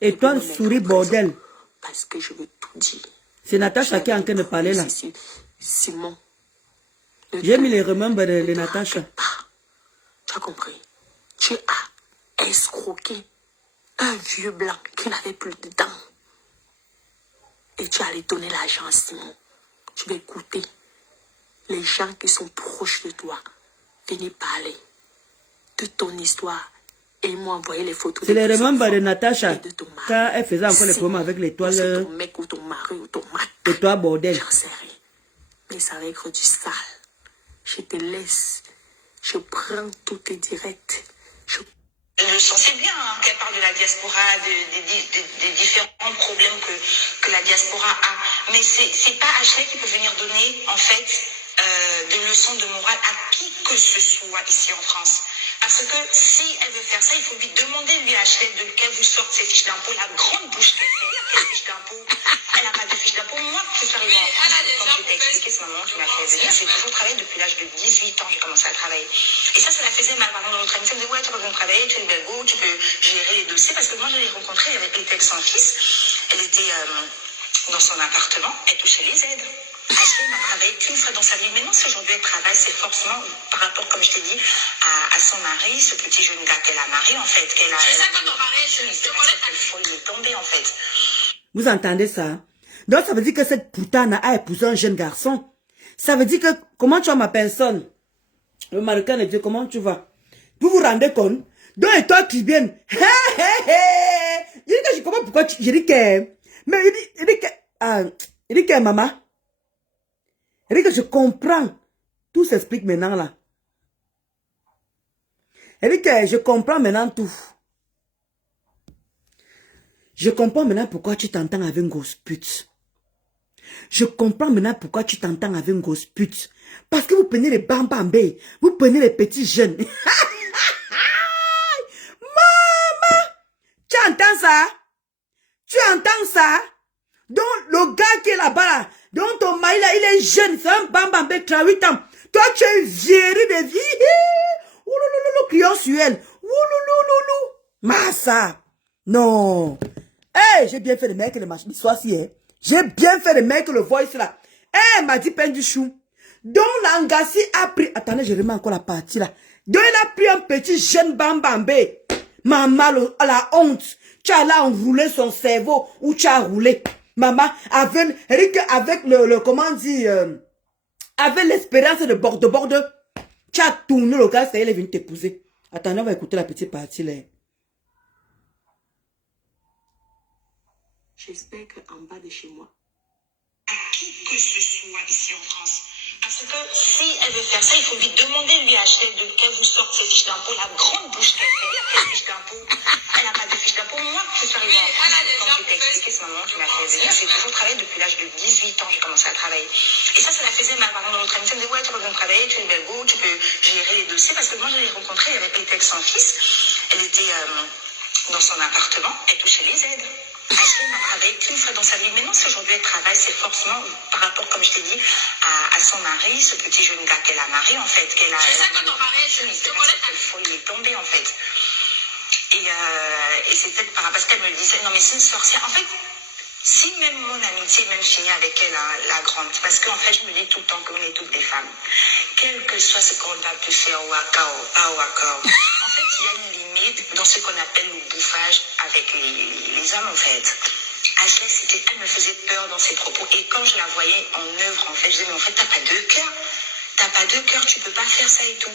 étoile souris bordel. Parce que je veux tout dire. C'est Natacha qui est en train de parler là. Simon. J'ai mis les remembers de Natacha. Tu as compris? Tu as escroqué un vieux blanc qui n'avait plus de dents. Et tu allais donner l'argent à Simon. Tu vas écouter les gens qui sont proches de toi. Venez parler de ton histoire. Et moi envoyer les photos. C'est les remembers de Natacha. Quand elle faisait encore les problèmes avec l'étoile. Ton mec ou ton mari ou ton mari. L'étoile bordel. J'en sais rien. Mais ça va être du sale. Je te laisse. Je prends tous tes directs. Je sais bien qu'elle parle de la diaspora, des différents problèmes que la diaspora a. Mais c'est pas Ashley qui peut venir donner, en fait, des leçons de morale à qui que ce soit ici en France. Parce que si elle veut faire ça, il faut lui demander, lui, Ashley, qu'elle vous sorte ses fiches d'impôt, la grande bouche qu'elle fait, ses fiches d'impôt. Elle n'a pas de fiches d'impôt. Moi, je suis arrivée en France, comme je t'ai expliqué, ce moment qui m'a fait venir. J'ai toujours travaillé depuis l'âge de 18 ans, j'ai commencé à travailler. Et ça la faisait mal. Par exemple, dans notre amitié, elle me disait, ouais, tu peux venir travailler, tu es une belle go, tu peux gérer les dossiers. Parce que moi, je l'ai rencontrée, elle était avec son fils. Elle était dans son appartement, elle touchait les aides. Ashley n'a travaillé qu'une fois dans sa vie. Maintenant, si aujourd'hui elle travaille, c'est forcément par rapport, comme je t'ai dit, à son mari, ce petit jeune gars qu'elle a marié, en fait. C'est ça quand ton mari est jeune, je connais ta folie, il est tombé, en fait. Vous entendez ça? Donc, ça veut dire que cette putane a épousé un jeune garçon. Ça veut dire que, comment tu vois ma personne? Le Marocain de Dieu, comment tu vas? Vous vous rendez compte? Donc, et toi qui viens, il dit que je comprends pourquoi je dis que, mais il dit que maman, il dit que je comprends. Tout s'explique maintenant là. Il dit que je comprends maintenant tout. Je comprends maintenant pourquoi tu t'entends avec une grosse pute. Je comprends maintenant pourquoi tu t'entends avec une grosse pute. Parce que vous prenez les bambambés, vous prenez les petits jeunes. Maman! Tu entends ça? Tu entends ça? Donc, le gars qui est là-bas, là, donc ton mari, là, il est jeune, c'est un bambambé, 38 ans. Toi, tu es vieille de vie. Oulouloulou, criant sur elle. Oulouloulou. Massa. Non. Hey, j'ai bien fait de mettre le machin, soit si, hein. J'ai bien fait de mettre le voice là. Eh, m'a dit peine du chou. Donc, l'Angassi a pris, attendez, je remets encore la partie là. Donc, il a pris un petit jeune bambambé. Maman, à la honte. Tu as là enroulé son cerveau, ou tu as roulé. Maman, avec le comment on dit, avec l'espérance de bord, tu as tourné le gars, ça y est, il est venu t'épouser. Attendez, on va écouter la petite partie là. J'espère qu'en bas de chez moi, à qui que ce soit ici en France. Parce que si elle veut faire ça, il faut lui demander lui acheter de qu'elle vous sorte ses fiches d'impôt, la grande bouche qu'elle fait, quelle fiche d'impôt. Elle n'a pas de fiche d'impôt. Moi, je suis arrivée en France, comme je t'ai expliqué, c'est maman qui m'a fait venir. J'ai toujours travaillé depuis l'âge de 18 ans, j'ai commencé à travailler. Et ça la faisait mal. Par exemple, dans notre amitié, elle me disait, ouais, tu peux bien travailler, tu es une belle go, tu peux gérer les dossiers. Parce que moi, je l'ai rencontrée, elle avait été avec son fils. Elle était dans son appartement, elle touchait les aides. Ashley n'a travaillé qu'une fois dans sa vie. Maintenant, si aujourd'hui elle travaille, c'est forcément par rapport, comme je t'ai dit, à son mari, ce petit jeune gars qu'elle a marié, en fait. C'est ça quand ton mari est jeune, je connais ta folie, il est tombé, en fait. Et c'est peut-être parce qu'elle me disait, non mais c'est une sorcière. En fait, si même mon amitié est même finie avec elle, hein, la grande, parce qu'en fait, je me dis tout le temps qu'on est toutes des femmes. Quel que soit ce qu'on a pu faire au Wakao, pas au Wakao. En fait, il y a une limite dans ce qu'on appelle le bouffage avec les hommes, en fait. Ashley, elle me faisait peur dans ses propos. Et quand je la voyais en œuvre, en fait, je disais, mais en fait, t'as pas de cœur. T'as pas de cœur, tu peux pas faire ça et tout.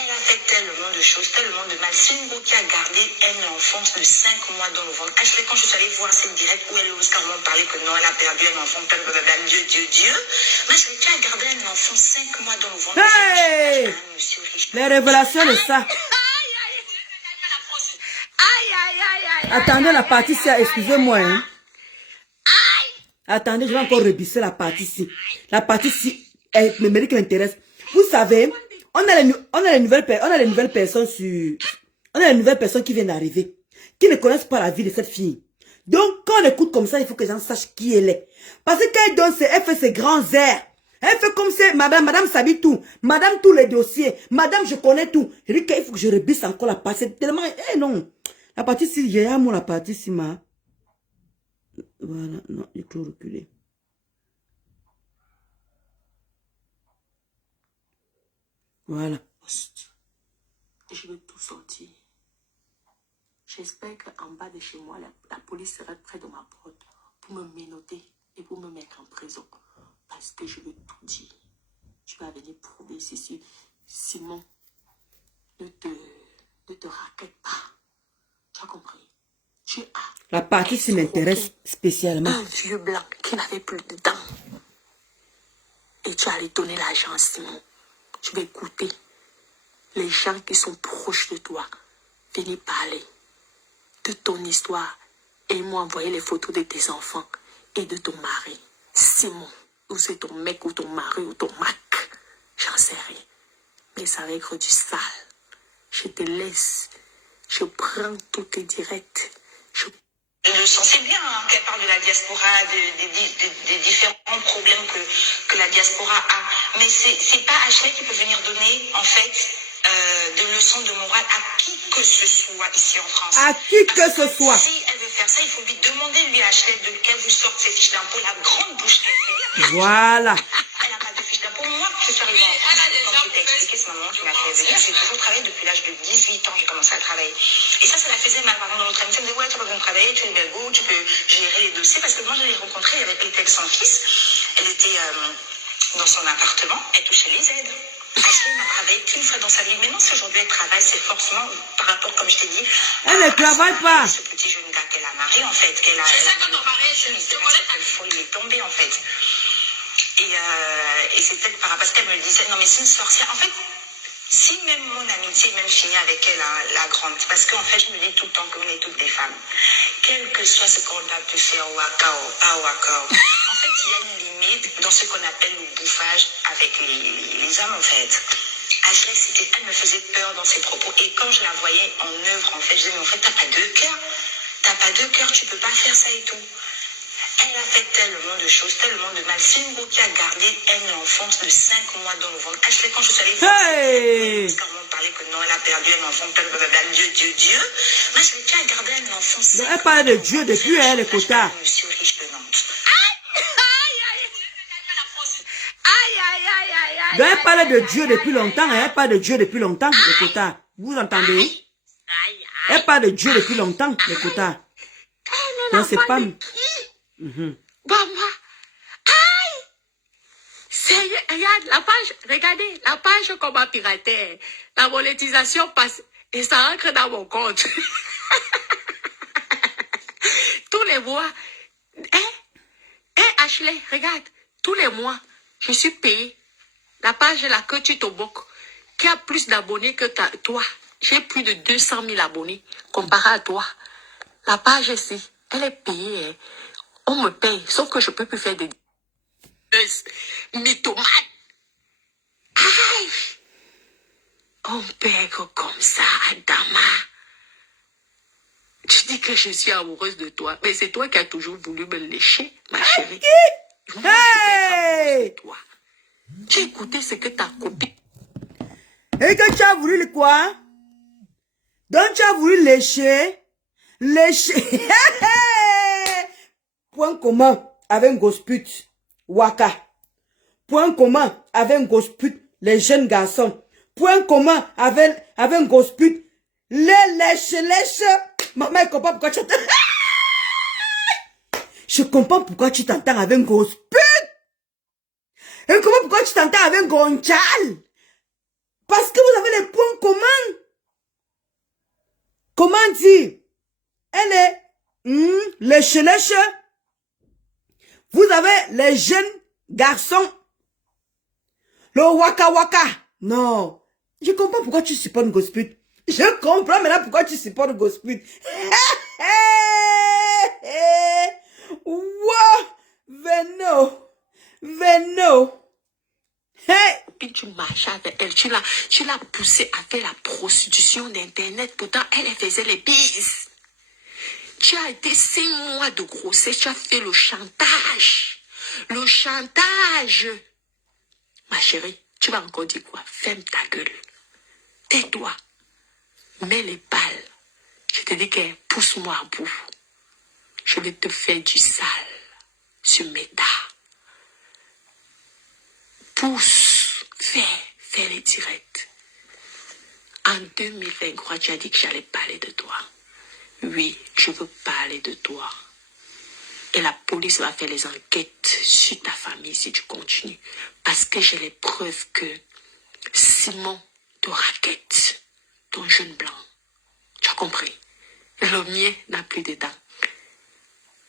Elle a fait tellement de choses, tellement de mal. C'est une go qui a gardé un enfant de 5 mois dans le ventre. Ashley, quand je suis allée voir cette direct où elle ose carrément parler que non, elle a perdu un enfant, Dieu. Mais Ashley, tu as gardé un enfant 5 mois dans le ventre. Hey! Les révélations de ça. Attendez la partie ci, excusez-moi. Hein. Attendez, je vais encore rebisser la partie ci. La partie ci, elle me mérite qui m'intéresse. Vous savez, on a les nouvelles personnes qui viennent d'arriver, qui ne connaissent pas la vie de cette fille. Donc, quand on écoute comme ça, il faut que les gens sachent qui elle est. Parce que quand elle fait ses grands airs. Elle fait comme c'est, madame s'habille tout. Madame tous les dossiers. Madame, je connais tout. Je dis qu'il faut que je rebisse encore la partie. C'est tellement, non. La partie ci, j'ai à moi la partie ci, ma. Voilà, non, il faut reculer. Voilà. Je vais tout sortir. J'espère qu'en bas de chez moi, la police sera près de ma porte pour me menotter et pour me mettre en prison. Parce que je vais tout dire. Tu vas venir prouver si Simon ne te raquette pas. Tu as compris? Tu as. La partie qui m'intéresse spécialement. Un vieux blanc qui n'avait plus de dents. Et tu allais donner l'argent à Simon. Je vais écouter les gens qui sont proches de toi venir parler de ton histoire et m'envoyer les photos de tes enfants et de ton mari. Simon, ou c'est ton mec ou ton mari ou ton mac, j'en sais rien. Mais ça va être du sale. Je te laisse. Je prends tous tes directs. Je sensais bien hein, qu'elle parle de la diaspora, des différents problèmes que la diaspora a. Mais c'est pas Ashley qui peut venir donner, en fait, des leçons de morale à qui que ce soit ici en France. À qui que ce soit. Si elle veut faire ça, il faut lui demander, lui, Ashley, de qu'elle vous sorte ses fiches d'impôt, la grande bouche qu'elle fait. Voilà. Elle n'a pas de fiches d'impôt. Moi, je suis arrivée en France, comme je t'ai expliqué, c'est maman qui m'a fait venir. J'ai toujours travaillé depuis l'âge de 18 ans, j'ai commencé à travailler. Et ça la faisait mal. Par exemple, dans notre amitié, elle me disait, ouais, tu peux venir travailler, tu es une belle go, tu peux gérer les dossiers. Parce que moi, je l'ai rencontrée, elle était avec son fils. Elle était dans son appartement, elle touchait les aides. Ashley n'a travaillé qu'une fois dans sa vie. Maintenant, si aujourd'hui elle travaille, c'est forcément par rapport, comme je t'ai dit, Elle ne travaille pas. ce petit jeune gars qu'elle a marié, en fait. C'est ça quand on marié, je te connais. Il est tombé, en fait. Et c'est peut-être parce qu'elle me disait, non, mais c'est une sorcière. En fait, si même mon amitié même finie avec elle, hein, la grande, parce qu'en fait, je me dis tout le temps qu'on est toutes des femmes. Quel que soit ce qu'on a pu faire, waka ou pas waka. En fait, il y a une limite dans ce qu'on appelle le bouffage avec les hommes, en fait. Ashley, elle me faisait peur dans ses propos. Et quand je la voyais en œuvre, en fait, je disais, mais en fait, t'as pas de cœur. T'as pas de cœur, tu peux pas faire ça et tout. Elle a fait tellement de choses, tellement de mal. C'est une go qui a gardé un enfant de 5 mois dans le ventre. Ashley, quand je suis allée Hey! parce qu'on m'a parlé que non, elle a perdu un enfant, Dieu. Mais Ashley, tu as gardé un enfant 5 mois. Elle parle de Dieu depuis elle, les quotas. Monsieur riche de Nantes. Donc elle parle de Dieu depuis longtemps, elle parle de Dieu depuis longtemps, les quotas. Vous entendez? Elle parle de Dieu depuis longtemps, les quotas. Non, c'est pas... Maman, aïe! Regarde la page, regardez, la page qu'on m'a piraté. La monétisation passe et ça rentre dans mon compte. Tous les mois. Ashley, regarde, tous les mois, je suis payée. La page là que tu te moques, qui a plus d'abonnés que toi. J'ai plus de 200 000 abonnés comparé à toi. La page ici, elle est payée. Hein. On me paye, sauf que je peux plus faire des mythomanes. Aïe! On paye comme ça, Adama. Tu dis que je suis amoureuse de toi, mais c'est toi qui as toujours voulu me lécher, ma chérie. Moi, je peux être amoureuse de toi. Tu as écouté ce que ta copine... Et que tu as voulu le quoi? Donc tu as voulu lécher. Point commun avec un gosse pute, Waka. Point commun avec un gosse pute, les jeunes garçons. Point commun avec un gosse pute, les lèche. Maman, elle comprend pourquoi tu t'entends. Je comprends pourquoi tu t'entends avec un gosse pute. Et comment pourquoi tu t'entends avec un gonchal? Parce que vous avez les points communs. Comment dire? Elle est lèche. Vous avez les jeunes garçons. Le waka. Non. Je comprends pourquoi tu supportes une gosse pute. Je comprends maintenant pourquoi tu supportes une gosse pute. Wow. Veno. Hey. Puis tu marchais avec elle, tu l'as poussée à faire la prostitution d'internet. Pourtant, elle faisait les bises. Tu as été 5 mois de grossesse, tu as fait le chantage. Le chantage. Ma chérie, tu vas encore dire quoi? Ferme ta gueule. Tais-toi. Mets les balles. Je te dis que pousse-moi à bout. Je vais te faire du sale sur mes tas. Pousse. Fais les directs. En 2023, tu as dit que j'allais parler de toi. Oui, je veux parler de toi. Et la police va faire les enquêtes sur ta famille si tu continues. Parce que j'ai les preuves que Simon te raquette, ton jeune blanc. Tu as compris? Le mien n'a plus de dents.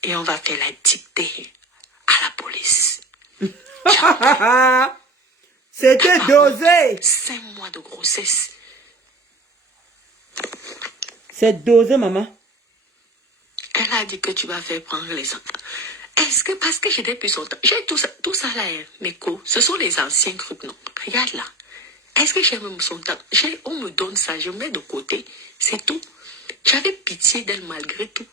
Et on va faire la dictée à la police. C'était dosé. 5 mois de grossesse. C'est dosé, maman. Elle a dit que tu vas faire prendre les enfants. Est-ce que parce que j'ai depuis son temps, j'ai tout ça là, mes co, ce sont les anciens trucs, non? Regarde là. Est-ce que j'ai même son temps? On me donne ça, je mets de côté. C'est tout. J'avais pitié d'elle malgré tout.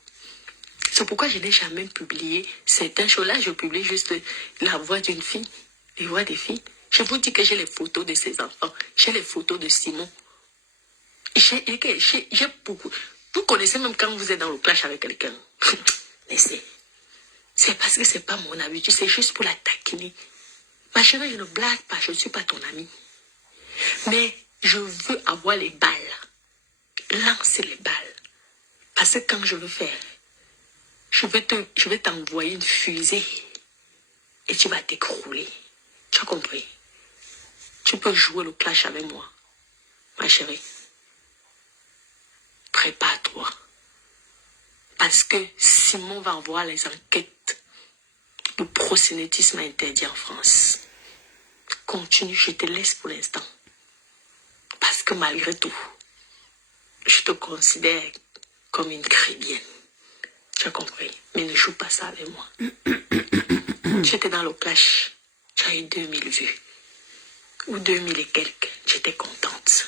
C'est pourquoi je n'ai jamais publié certaines choses. Là, je publie juste la voix d'une fille, les voix des filles. Je vous dis que j'ai les photos de ses enfants. J'ai les photos de Simon. J'ai beaucoup. Vous connaissez même quand vous êtes dans le clash avec quelqu'un. Laissez. C'est parce que c'est pas mon habitude, c'est juste pour la taquiner. Ma chérie, je ne blague pas, je ne suis pas ton amie. Mais je veux avoir les balles. Lancer les balles. Parce que quand je veux faire, je vais t'envoyer une fusée. Et tu vas t'écrouler. Tu as compris? Tu peux jouer le clash avec moi. Ma chérie. Prépare-toi. Parce que Simon va voir les enquêtes. Le proxénétisme interdit en France. Continue, je te laisse pour l'instant. Parce que malgré tout, je te considère comme une chrétienne. Tu as compris? Mais ne joue pas ça avec moi. J'étais dans le clash. Tu as eu 2000 vues. Ou 2000 et quelques. J'étais contente.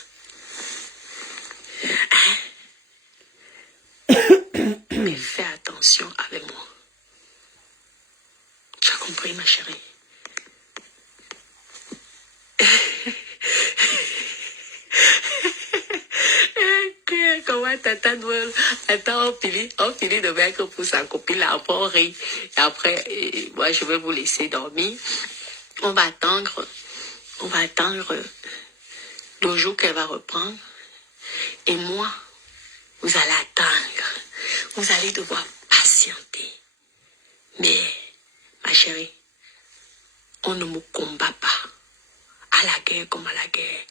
Hein? Mais fais attention avec moi. Tu as compris, ma chérie? Comment tata doit... Attends, on finit de mettre pour sa copine là, on rit. Et après, moi, je vais vous laisser dormir. On va attendre le jour qu'elle va reprendre. Et moi, vous allez attendre. Vous allez devoir patienter. Mais, ma chérie, on ne me combat pas. À la guerre comme à la guerre.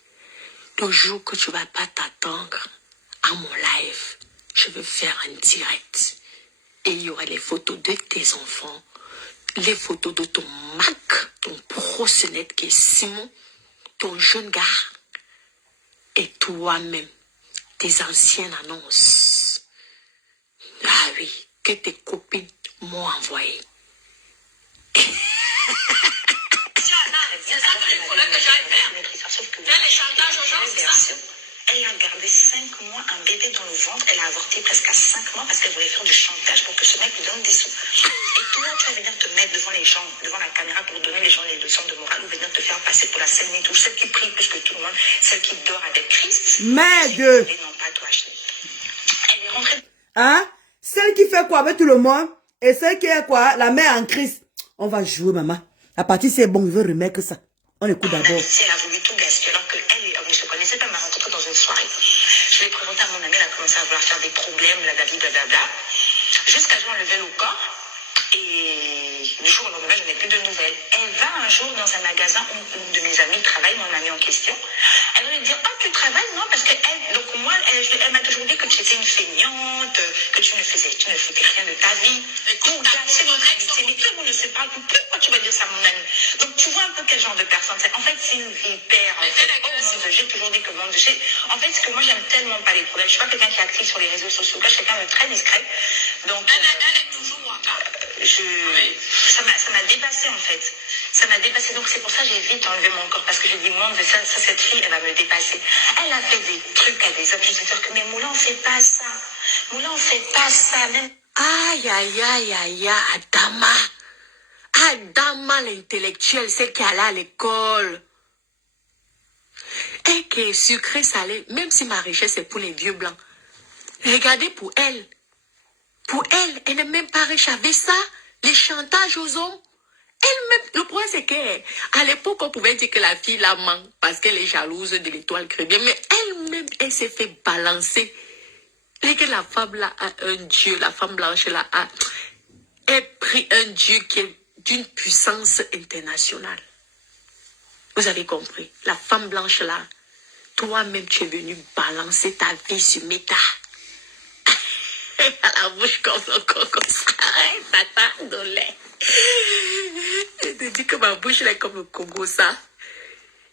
Le jour que tu ne vas pas t'attendre à mon live, je vais faire un direct. Et il y aura les photos de tes enfants, les photos de ton Mac, ton proxénète qui est Simon, ton jeune gars, et toi-même, tes anciennes annonces. Ah oui, que tes copines m'ont envoyé. Elle a gardé 5 mois un bébé dans le ventre. Elle a avorté presque à 5 mois parce qu'elle voulait faire du chantage pour que ce mec lui donne des sous. Et toi, tu vas venir te mettre devant les gens, devant la caméra pour donner les gens les leçons de morale ou venir te faire passer pour la scène et tout. Celle qui prie plus que tout le monde, celle qui dort avec Christ. Mais Dieu. Non, pas toi, chérie. Elle est rentrée. Hein? Celle qui fait quoi avec tout le monde? Et celle qui est quoi? La mère en Christ. On va jouer, maman. La partie c'est bon, je veux remettre ça. On écoute d'abord. Si elle a voulu tout gaspiller alors qu'elle je ne connaissais pas, elle m'a rencontrée dans une soirée. Je l'ai présentée à mon amie, elle a commencé à vouloir faire des problèmes, blablabla. Jusqu'à ce qu'on enlevait le corps. Et du jour au lendemain, je n'ai plus de nouvelles. Elle va un jour dans un magasin où une de mes amies travaille, mon amie en question. Elle va lui dire, oh, tu travailles, non? Parce que donc moi, elle m'a toujours dit que tu étais une feignante, que tu ne foutais rien de ta vie. Pour gâcher notre amitié. Mais tout le monde ne sait pas. Pourquoi tu vas dire ça à mon amie? Donc tu vois un peu quel genre de personne c'est. En fait, c'est une vipère. En fait. Oh mon Dieu, j'ai toujours dit que mon Dieu. En fait, c'est que moi, j'aime tellement pas les problèmes. Je suis pas quelqu'un qui est actif sur les réseaux sociaux. Là, je suis quelqu'un de très discret. Donc, elle est toujours ça m'a dépassé en fait. Ça m'a dépassé. Donc c'est pour ça que j'ai vite enlevé mon corps. Parce que j'ai dit, mon Dieu, ça, cette fille, elle va me dépasser. Elle a fait des trucs à des hommes. Je sais que, mais Moula, on fait pas ça. Moula, on fait pas ça. Même... Aïe, aïe, aïe, aïe, Adama. Adama l'intellectuelle, celle qui allait à l'école. Et qui est sucrée, salée, même si ma richesse est pour les vieux blancs. Regardez pour elle. Pour elle, elle n'est même pas riche avec ça. Les chantages aux hommes. Elle-même, le problème c'est qu'à l'époque, on pouvait dire que la fille la manque parce qu'elle est jalouse de l'étoile chrétienne. Mais elle-même, elle s'est fait balancer. Et que la femme là a un dieu, la femme blanche là a pris un dieu qui est d'une puissance internationale. Vous avez compris? La femme blanche là, toi-même tu es venu balancer ta vie sur Meta. À la bouche comme ça. Tata, de lait. Je te dis que ma bouche est comme le Congo, ça.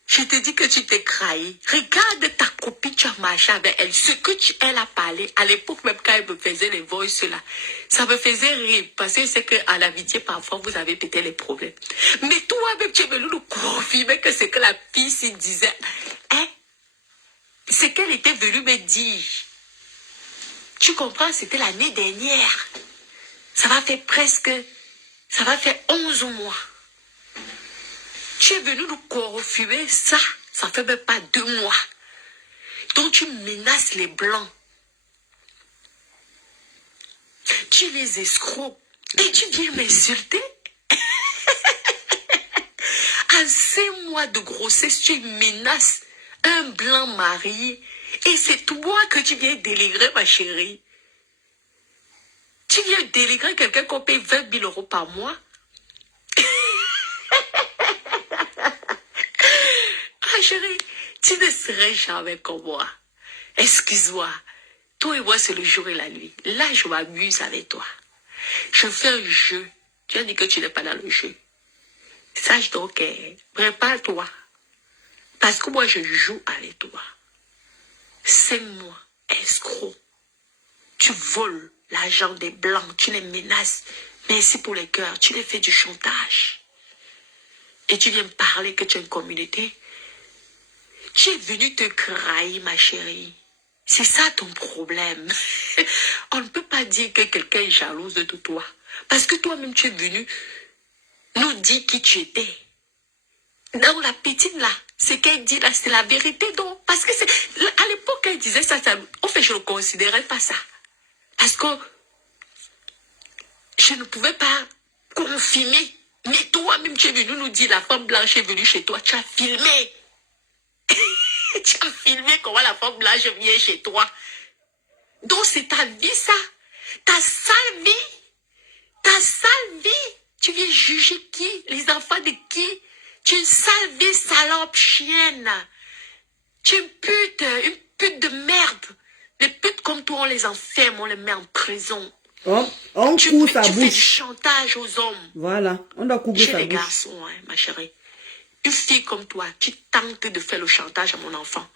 Je te dis que tu t'es craillé. Regarde ta copine, tu as marché avec elle. Ce que elle a parlé, à l'époque même quand elle me faisait les voices là, ça me faisait rire. Parce que c'est qu'à l'amitié, parfois, vous avez peut-être les problèmes. Mais toi-même, tu es venu nous confirmer que c'est que la fille s'y disait. Hein? C'est qu'elle était venue me dire. Tu comprends, c'était l'année dernière. Ça va faire 11 mois. Tu es venu nous confirmer ça. Ça fait même pas 2 mois. Donc tu menaces les blancs. Tu les escrocs. Et tu viens m'insulter. À 5 mois de grossesse, tu menaces un blanc marié. Et c'est toi que tu viens dénigrer, ma chérie. Tu viens dénigrer quelqu'un qu'on paye 20 000 euros par mois. Ah chérie, tu ne serais jamais comme moi. Excuse-moi. Toi et moi, c'est le jour et la nuit. Là, je m'amuse avec toi. Je fais un jeu. Tu as dit que tu n'es pas dans le jeu. Sache donc, prépare-toi. Parce que moi, je joue avec toi. 5 mois, escroc. Tu voles l'argent des blancs, tu les menaces. Merci pour les cœurs, tu les fais du chantage. Et tu viens me parler que tu as une communauté. Tu es venu te crailler, ma chérie. C'est ça ton problème. On ne peut pas dire que quelqu'un est jalouse de toi. Parce que toi-même, tu es venu nous dire qui tu étais. Donc la petite là, ce qu'elle dit là, c'est la vérité. Donc, parce que c'est à l'époque, elle disait ça, en fait, je ne considérais pas ça. Parce que je ne pouvais pas confirmer. Mais toi-même, tu es venu nous dire, la femme blanche est venue chez toi, tu as filmé. Tu as filmé comment la femme blanche vient chez toi. Donc c'est ta vie ça. Ta sale vie. Ta sale vie. Tu viens juger qui? Les enfants de qui? Tu es une sale vie, salope, chienne. Tu es une pute de merde. Les putes comme toi, on les enferme, on les met en prison. On couvre sa bouche. Tu fais du chantage aux hommes. Voilà, on doit couvrir sa bouche. Chez les garçons, hein, ma chérie. Une fille comme toi, tu tentes de faire le chantage à mon enfant.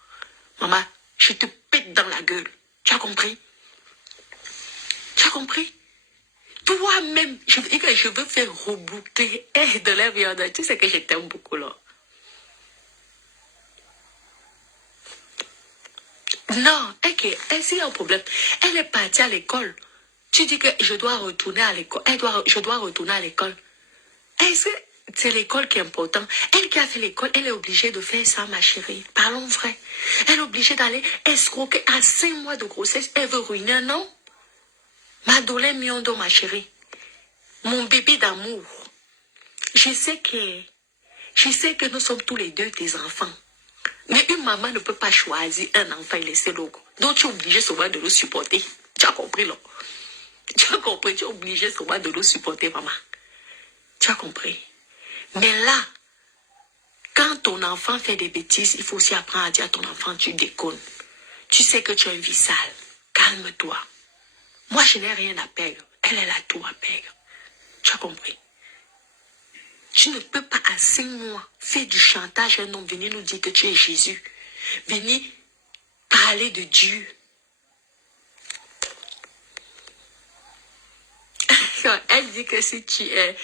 Maman, je te pète dans la gueule. Tu as compris? Tu as compris? Toi-même, je veux faire reboucler de la viande. Tu sais que je t'aime beaucoup là. Non, ok, c'est un problème. Elle est partie à l'école. Tu dis que je dois retourner à l'école. Je dois retourner à l'école. Est-ce que c'est l'école qui est important? Elle qui a fait l'école, elle est obligée de faire ça, ma chérie. Parlons vrai. Elle est obligée d'aller escroquer à 5 mois de grossesse. Elle veut ruiner un homme. Madeleine Miondo, ma chérie. Mon bébé d'amour. Je sais que nous sommes tous les deux tes enfants. Mais une maman ne peut pas choisir un enfant et laisser l'autre. Donc tu es obligé souvent de le supporter. Tu as compris, là? Tu as compris, tu es obligé souvent de le supporter, maman. Tu as compris? Mais là, quand ton enfant fait des bêtises, il faut aussi apprendre à dire à ton enfant, tu déconnes. Tu sais que tu as une vie sale. Calme-toi. Moi, je n'ai rien à perdre. Elle a tout à perdre. Tu as compris? Tu ne peux pas à 5 mois faire du chantage à un homme, venir nous dire que tu es Jésus. Venir parler de Dieu. Elle dit que si tu es...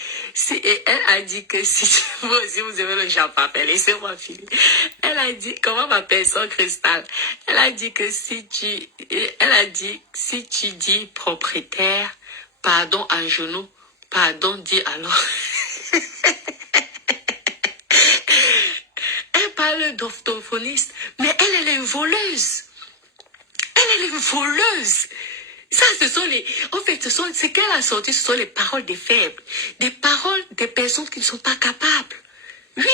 elle a dit que si tu... Vous aussi, vous aimez le Jean Papel. Laissez-moi finir. Elle a dit... Comment m'appelle son cristal? Elle a dit que si tu... Elle a dit, si tu dis propriétaire, pardon à genoux, pardon, dis alors... Elle parle d'orthophoniste, mais elle est une voleuse. Elle est une voleuse. Ça, ce sont les... En fait, ce qu'elle a sorti, ce sont les paroles des faibles. Des paroles des personnes qui ne sont pas capables. Oui,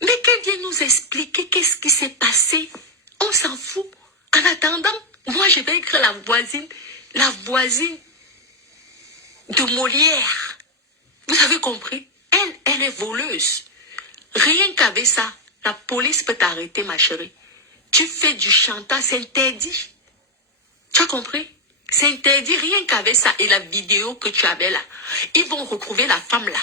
mais qu'elle vienne nous expliquer qu'est-ce qui s'est passé. On s'en fout. En attendant, moi, je vais écrire la voisine de Molière. Vous avez compris? Elle est voleuse. Rien qu'avec ça, la police peut t'arrêter, ma chérie. Tu fais du chantage, c'est interdit. Tu as compris? C'est interdit, rien qu'avec ça. Et la vidéo que tu avais là, ils vont retrouver la femme là.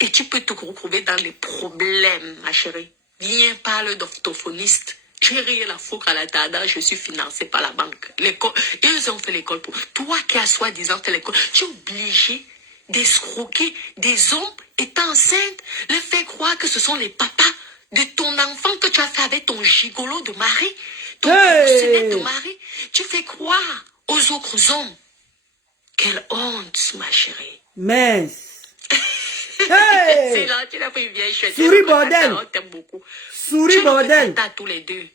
Et tu peux te retrouver dans les problèmes, ma chérie. Viens, parle d'orthophoniste. J'ai rien à foutre à la dada, je suis financée par la banque. L'école, ils ont fait l'école pour... Toi qui as soi-disant fait l'école, tu es obligé d'escroquer des hommes étant enceinte, leur faire croire que ce sont les papas de ton enfant que tu as fait avec ton gigolo de mari, ton proxénète de mari. Tu fais croire aux autres hommes. Quelle honte, ma chérie. Mais... Hey! C'est là, tu l'as pris bien chouette. Souris, bordel. On t'aime beaucoup. Souris, bordel. Tu tous les deux.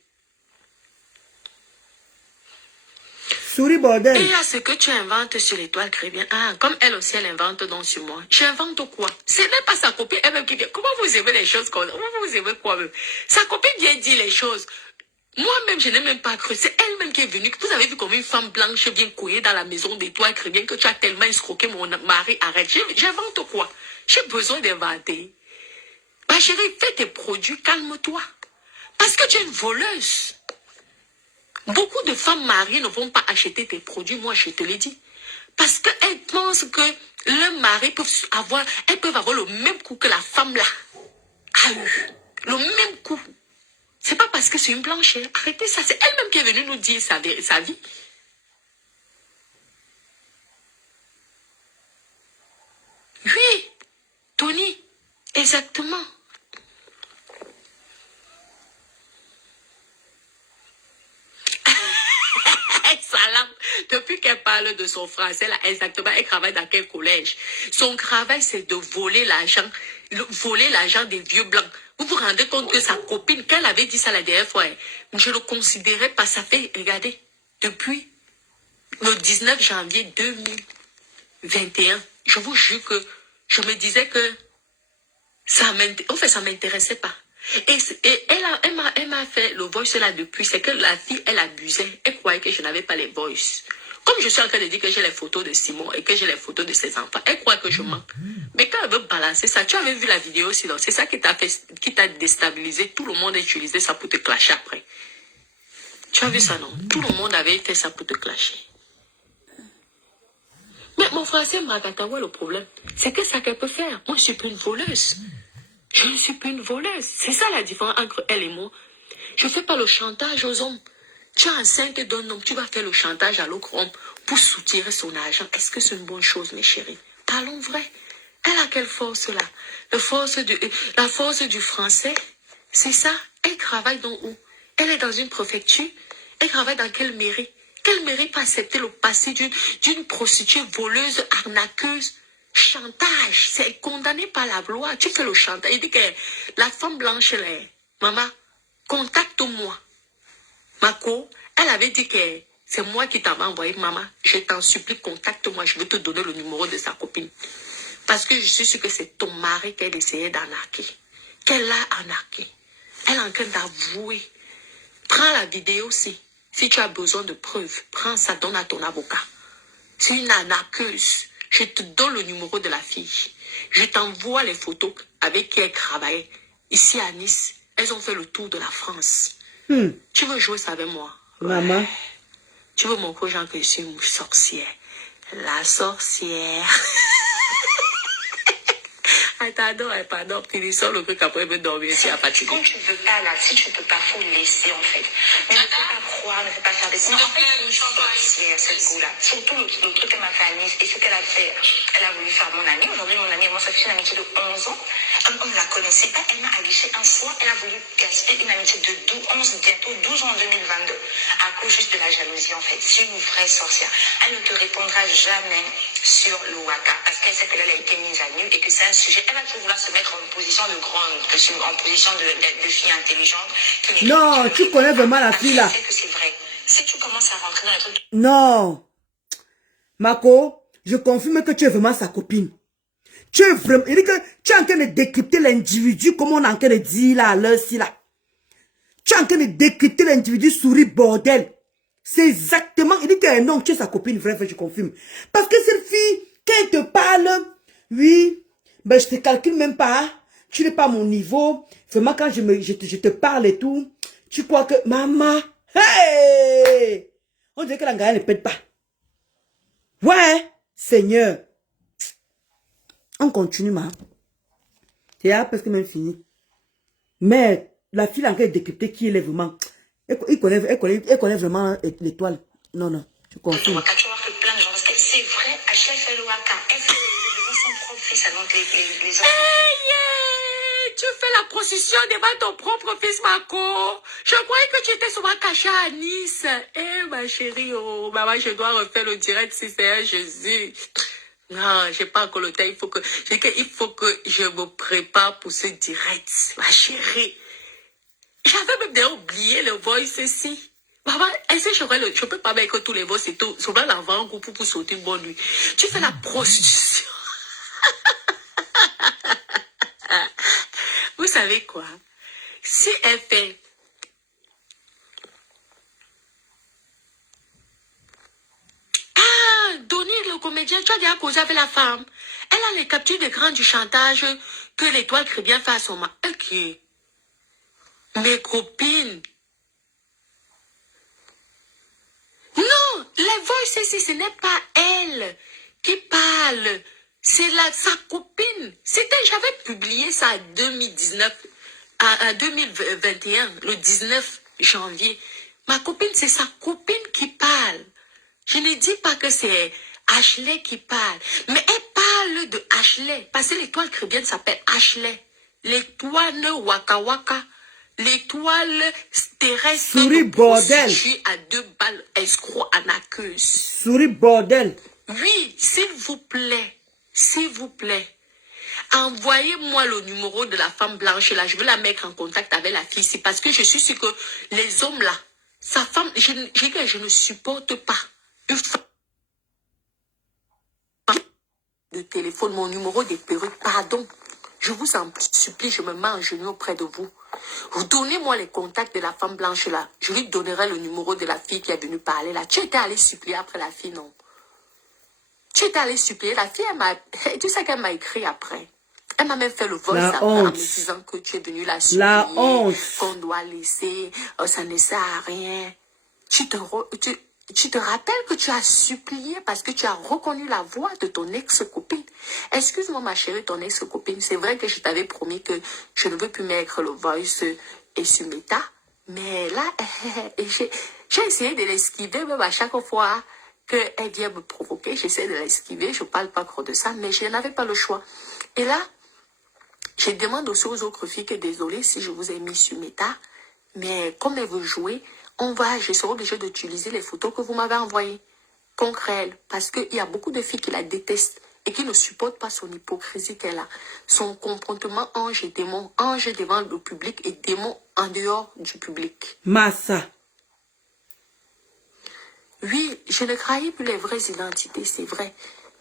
Souris Et bordel. il y a ce que tu inventes sur l'étoile Caribéenne. Ah, comme elle aussi, elle invente donc sur moi. J'invente quoi? Ce n'est pas sa copine elle-même qui vient. Comment vous aimez les choses comme ça? Comment vous aimez quoi même? Sa copine vient dire les choses. Moi-même, je n'ai même pas cru. C'est elle-même qui est venue. Vous avez vu comme une femme blanche vient couiller dans la maison d'étoile Caribéenne que tu as tellement escroqué mon mari. Arrête. J'invente quoi? J'ai besoin d'inventer. Ma chérie, fais tes produits, calme-toi. Parce que tu es une voleuse. Beaucoup de femmes mariées ne vont pas acheter tes produits, moi je te l'ai dit. Parce qu'elles pensent que le mari peut avoir, elles peuvent avoir le même coup que la femme là a eu. Le même coup. C'est pas parce que c'est une blanche. Arrêtez ça, c'est elle-même qui est venue nous dire sa vie. Oui, Tony, exactement. Salam. Depuis qu'elle parle de son français, là, exactement, elle travaille dans quel collège? Son travail, c'est de voler l'argent des vieux blancs. Vous vous rendez compte que sa copine, quand elle avait dit ça la dernière fois, je le considérais pas, ça fait, regardez, depuis le 19 janvier 2021, je vous jure que je me disais que ça m'intéressait pas. Et elle m'a fait le voice là depuis. C'est que la fille, elle abusait. Elle croyait que je n'avais pas les voice. Comme je suis en train de dire que j'ai les photos de Simon et que j'ai les photos de ses enfants, elle croit que je mens. Mais quand elle veut balancer ça, tu avais vu la vidéo aussi, c'est ça qui t'a déstabilisé. Tout le monde a utilisé ça pour te clasher après. Tu as vu ça, non? Tout le monde avait fait ça pour te clasher. Mais mon français Magatawa, le problème, c'est que ça qu'elle peut faire. Moi, je suis plus une voleuse. Je ne suis plus une voleuse. C'est ça la différence entre elle et moi. Je ne fais pas le chantage aux hommes. Tu es enceinte d'un homme, tu vas faire le chantage à l'autre homme pour soutirer son argent. Est-ce que c'est une bonne chose, mes chéris? Parlons vrai. Elle a quelle force là? La force du français, c'est ça. Elle travaille dans où? Elle est dans une préfecture. Elle travaille dans quelle mairie? Quelle mairie peut accepter le passé d'une prostituée voleuse, arnaqueuse? Chantage, c'est condamné par la loi. Tu fais le chantage. Il dit que la femme blanche, là, maman, contacte-moi. Mako, elle avait dit que c'est moi qui t'avais envoyé, maman. Je t'en supplie, contacte-moi. Je vais te donner le numéro de sa copine. Parce que je suis sûre que c'est ton mari qu'elle essayait d'arnaquer. Qu'elle l'a arnaqué. Elle est en train d'avouer. Prends la vidéo aussi. Si tu as besoin de preuves, prends ça, donne à ton avocat. C'est une arnaqueuse. Je te donne le numéro de la fille. Je t'envoie les photos avec qui elle travaillait. Ici à Nice, elles ont fait le tour de la France. Tu veux jouer ça avec moi? Maman. Ouais. Tu veux montrer aux gens que je suis une sorcière. La sorcière. Pardon, finissons le truc après, me dormir si à fatigué. Quand tu veux pas là, si tu peux pas, faut le laisser en fait. Mais ne fais pas croire, ne fais pas faire des signes. En fait, c'est une sorcière, cette goût-là. Surtout le truc qu'elle m'a fait à Nice et ce qu'elle a fait, elle a voulu faire mon amie. Aujourd'hui, mon amie, moi, ça fait une amitié de 11 ans. On ne la connaissait pas, elle m'a alléché un soir, elle a voulu gaspiller une amitié de 12 ans en 2022. À cause juste de la jalousie en fait. C'est une vraie sorcière. Elle ne te répondra jamais sur le Waka parce qu'elle sait qu'elle a été mise à nu et que c'est un sujet. Elle va toujours vouloir se mettre en position de grande, en position de fille intelligente. Non, tu connais vraiment la fille là. Je sais que c'est vrai. Si tu commences à rentrer dans les trucs. Non. Mako, je confirme que tu es vraiment sa copine. Tu es vraiment. Il dit que tu es en train de décrypter l'individu, comme on est en train de dire là, à l'heure-ci là. Tu es en train de décrypter l'individu souris bordel. C'est exactement. Il dit que non, tu es sa copine, vrai, je confirme. Parce que cette fille, quand elle te parle, oui, ben je te calcule même pas. Tu n'es pas à mon niveau. Vraiment, quand je te parle et tout, tu crois que maman, hey! On dirait que la gare ne pète pas. Ouais, Seigneur. On continue, ma. C'est presque même fini. Mais la fille en train de décrypter qui elle est vraiment. Elle connaît vraiment l'étoile. Non, non, je confirme. Tu vois que plein de gens, parce que c'est vrai, Ashley fait le Waka. Elle fait devant son propre fils, donc les hommes. Tu fais la procession devant ton propre fils, Mako. Je croyais que tu étais souvent caché à Nice. Eh, ma chérie, oh, maman, je dois refaire le direct si c'est un Jésus. Non, j'ai pas encore le temps. Il faut que je me prépare pour ce direct, ma chérie. J'avais même déjà oublié le voice ici. Maman, est-ce que je peux pas mettre tous les voix, c'est tout. Souvent, l'envoie en groupe pour sauter une bonne nuit. Tu fais la prostitution. Vous savez quoi? Si elle fait... Ah, Donnie, le comédien, tu as déjà causé avec la femme. Elle a les captures d'écran du chantage que l'étoile Crébien fait à son mari. Ok. Mes copines. Non, les voices ici, ce n'est pas elle qui parle. C'est sa copine. J'avais publié ça en 2019, en 2021, le 19 janvier. Ma copine, c'est sa copine qui parle. Je ne dis pas que c'est Ashley qui parle, mais elle parle de Ashley, parce que l'étoile chrétienne s'appelle Ashley. L'étoile Waka Waka, l'étoile terrestre Souris bordel. à 2 balles, escroc en accuse. Souris bordel. Oui, s'il vous plaît, envoyez-moi le numéro de la femme blanche là, je veux la mettre en contact avec la fille ici, parce que je suis sûre que les hommes là, sa femme, je ne supporte pas une femme de téléphone, mon numéro des perruques, pardon. Je vous en supplie, je me mets en genoux auprès de vous. Vous donnez-moi les contacts de la femme blanche là. Je lui donnerai le numéro de la fille qui est venue parler là. Tu étais allé supplier après la fille, non? Tu étais allé supplier la fille, tu sais qu'elle m'a écrit après. Elle m'a même fait le voice après en me disant que tu es venu la supplier, qu'on doit laisser, ça ne sert à rien. Tu te rappelles que tu as supplié parce que tu as reconnu la voix de ton ex-copine. Excuse-moi ma chérie, ton ex-copine. C'est vrai que je t'avais promis que je ne veux plus mettre le voice et sur Meta. Mais là, j'ai essayé de l'esquiver même à chaque fois qu'elle vient me provoquer. J'essaie de l'esquiver. Je ne parle pas trop de ça, mais je n'avais pas le choix. Et là, je demande aussi aux autres filles que désolé si je vous ai mis sur Meta. Mais comme elle veut jouer, je serai obligée d'utiliser les photos que vous m'avez envoyées. Concrètes. Parce qu'il y a beaucoup de filles qui la détestent et qui ne supportent pas son hypocrisie qu'elle a. Son comportement ange et démon. Ange devant le public et démon en dehors du public. Massa. Oui, je ne trahis plus les vraies identités, c'est vrai,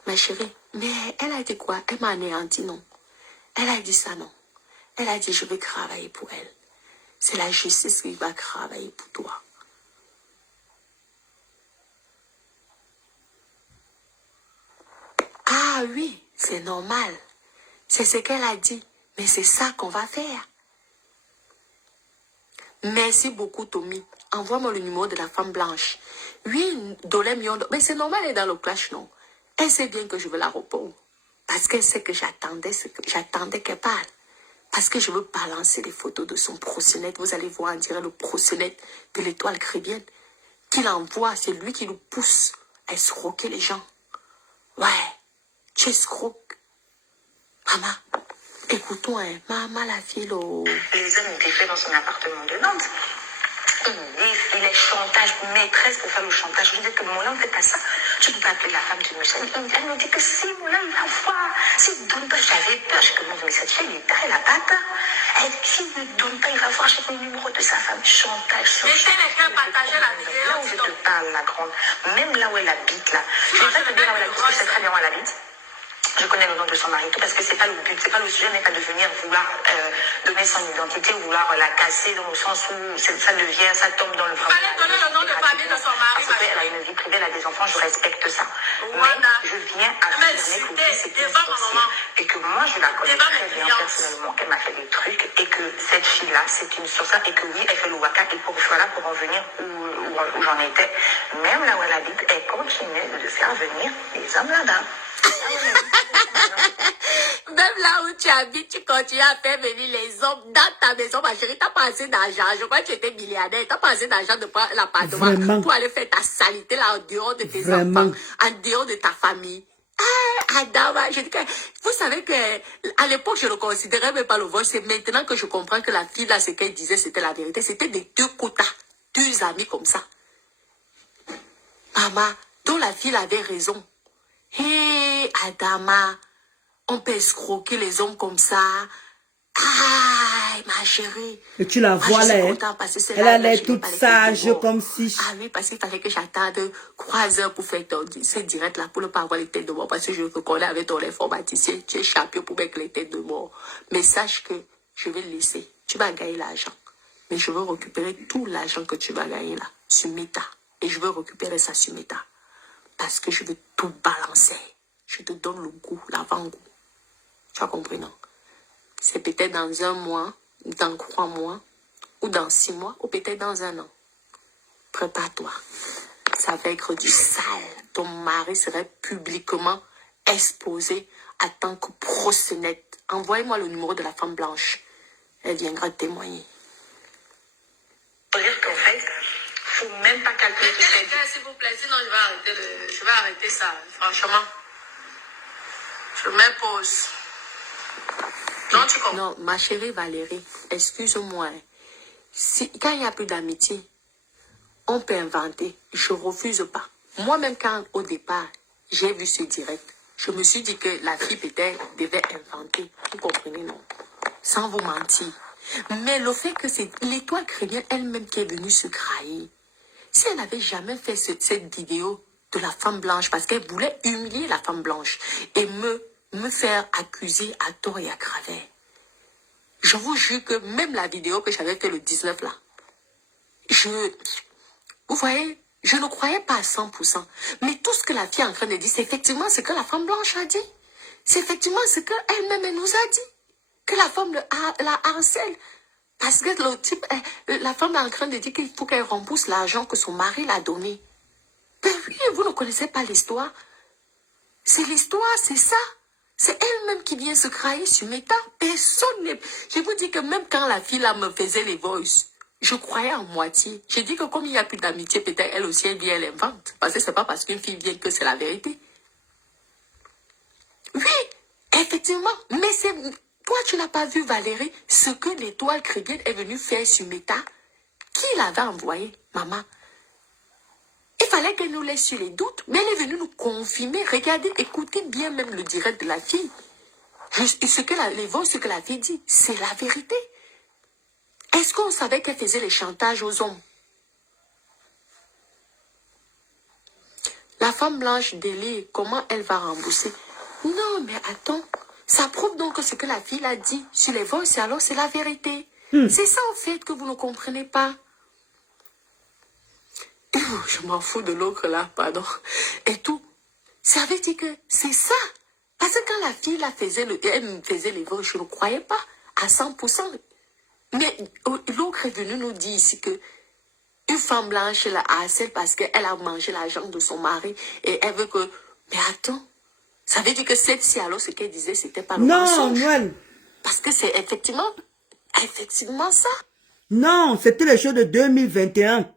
ma chérie. Mais elle a dit quoi? Elle m'a anéanti, non? Elle a dit ça, non? Elle a dit, je vais travailler pour elle. C'est la justice qui va travailler pour toi. Ah oui, c'est normal. C'est ce qu'elle a dit. Mais c'est ça qu'on va faire. Merci beaucoup, Tommy. Envoie-moi le numéro de la femme blanche. Oui, Dolem Yondo. Mais c'est normal, elle est dans le clash, non? Elle sait bien que je veux la répondre. Parce qu'elle sait que j'attendais qu'elle parle. Parce que je veux balancer les photos de son proxénète. Vous allez voir, on dirait le proxénète de l'étoile chrétienne. Qu'il envoie, c'est lui qui nous pousse à escroquer les gens. Ouais, tu escroques. Maman, écoutons, hein. Maman, la fille, là. Les hommes défait dans son appartement de Nantes. Il est chantage, maîtresse pour faire le chantage. Je dis que Moulin ne fait pas ça. Tu ne peux pas appeler la femme de Michel. Elle me dit que si Moulin il va voir, s'il ne donne pas, j'avais peur. Je commence, mais cette fille, elle n'a pas peur. Elle dit, s'il ne donne pas, il va voir, j'ai le numéro de sa femme. Chantage sur chantage. Là où je te parle, la grande, même là où elle habite, là. Je ne vais pas te dire là où elle habite, parce que c'est très bien où elle habite. Je connais le nom de son mari, tout parce que c'est pas le but, c'est pas le sujet, n'est pas de venir vouloir donner son identité, vouloir la casser dans le sens où ça devient, ça tombe dans le vrai. Fallait donner le nom de famille de son mari. Parce qu'elle a une vie privée, elle a des enfants, je respecte ça. Voilà. Mais je viens affirmer que oui, c'est une sorcière et que moi je la connais très bien personnellement, qu'elle m'a fait des trucs et que cette fille-là, c'est une sorcière et que oui, elle fait le waka et pour voilà, pour en venir où j'en étais, même là où elle habite, elle continue de faire venir des hommes là-bas. Même là où tu habites, tu continues à faire venir les hommes dans ta maison, ma chérie. T'as pas assez d'argent. Je crois que tu étais milliardaire. T'as pas assez d'argent de prendre l'appartement pour aller faire ta saleté là en dehors de tes enfants, en dehors de ta famille. Ah, Adama, je dis que, vous savez que, à l'époque, je ne considérais même pas le vol. C'est maintenant que je comprends que la fille là, ce qu'elle disait, c'était la vérité. C'était des deux quotas. Deux amis comme ça. Maman, dont la fille avait raison. Hé, Adama, on peut escroquer les hommes comme ça. Ah, Aïe, ma chérie. Et tu la vois je suis là, contente parce que c'est elle là, a là, l'air je n'ai toute pas les sage têtes de mort. comme si... Ah oui, parce qu'il fallait que j'attende 3 heures pour faire ce direct là, pour ne pas avoir les têtes de mort. Parce que je reconnais avec ton informaticien, tu es champion pour mettre les têtes de mort. Mais sache que je vais le laisser. Tu vas gagner l'argent. Mais je veux récupérer tout l'argent que tu vas gagner là, sur Meta. Et je veux récupérer ça sur Meta. Parce que je veux tout balancer. Je te donne le goût, l'avant-goût. Tu as compris, non? C'est peut-être dans 1 mois, dans 3 mois, ou dans 6 mois, ou peut-être dans 1 an. Prépare-toi. Ça va être du sale. Ton mari serait publiquement exposé en tant que proxénète. Envoyez-moi le numéro de la femme blanche. Elle viendra témoigner. Dire qu'en fait, faut même pas calculer tout ça. S'il vous plaît, sinon je vais arrêter ça, franchement. Je m'impose. Non, tu comprends? Non, ma chérie Valérie, excuse-moi. Quand il n'y a plus d'amitié, on peut inventer. Je refuse pas. Moi-même, quand au départ, j'ai vu ce direct, je me suis dit que la fille peut-être devait inventer. Vous comprenez, non? Sans vous mentir. Mais le fait que c'est l'étoile chrétienne elle-même qui est venue se trahir. Si elle n'avait jamais fait cette vidéo de la femme blanche, parce qu'elle voulait humilier la femme blanche et me faire accuser à tort et à travers. Je vous jure que même la vidéo que j'avais fait le 19 là, vous voyez, je ne croyais pas à 100%. Mais tout ce que la fille est en train de dire, c'est effectivement ce que la femme blanche a dit. C'est effectivement ce qu'elle-même elle nous a dit. Que la femme la harcèle. Parce que le type, la femme est en train de dire qu'il faut qu'elle rembourse l'argent que son mari l'a donné. Ben oui, vous ne connaissez pas l'histoire. C'est l'histoire, c'est ça. C'est elle-même qui vient se trahir sur Meta. Personne n'est... Je vous dis que même quand la fille là me faisait les voices, je croyais en moitié. J'ai dit que comme il n'y a plus d'amitié, peut-être elle aussi, elle vient, elle invente. Parce que c'est pas parce qu'une fille vient que c'est la vérité. Oui, effectivement. Mais c'est... Toi, tu n'as pas vu, Valérie, ce que l'étoile chrétienne est venue faire sur Meta? Qui l'avait envoyé, maman? Il fallait qu'elle nous laisse sur les doutes, mais elle est venue nous confirmer. Regardez, écoutez bien même le direct de la fille. Les voix, ce que la fille dit, c'est la vérité. Est-ce qu'on savait qu'elle faisait les chantages aux hommes? La femme blanche délire, comment elle va rembourser? Non, mais attends. Ça prouve donc que ce que la fille a dit sur les voix, alors c'est la vérité. C'est ça, en fait, que vous ne comprenez pas. Je m'en fous de l'autre là, pardon. Et tout. Ça veut dire que c'est ça. Parce que quand la fille elle me faisait les voix, je ne croyais pas à 100%. Mais l'autre est venu nous dire ici que une femme blanche la harcèle parce qu'elle a mangé l'argent de son mari et elle veut que... Mais attends, ça veut dire que celle-ci, alors ce qu'elle disait, c'était pas le mensonge. Non, Noël. Parce que c'est effectivement ça. Non, c'était les choses de 2021.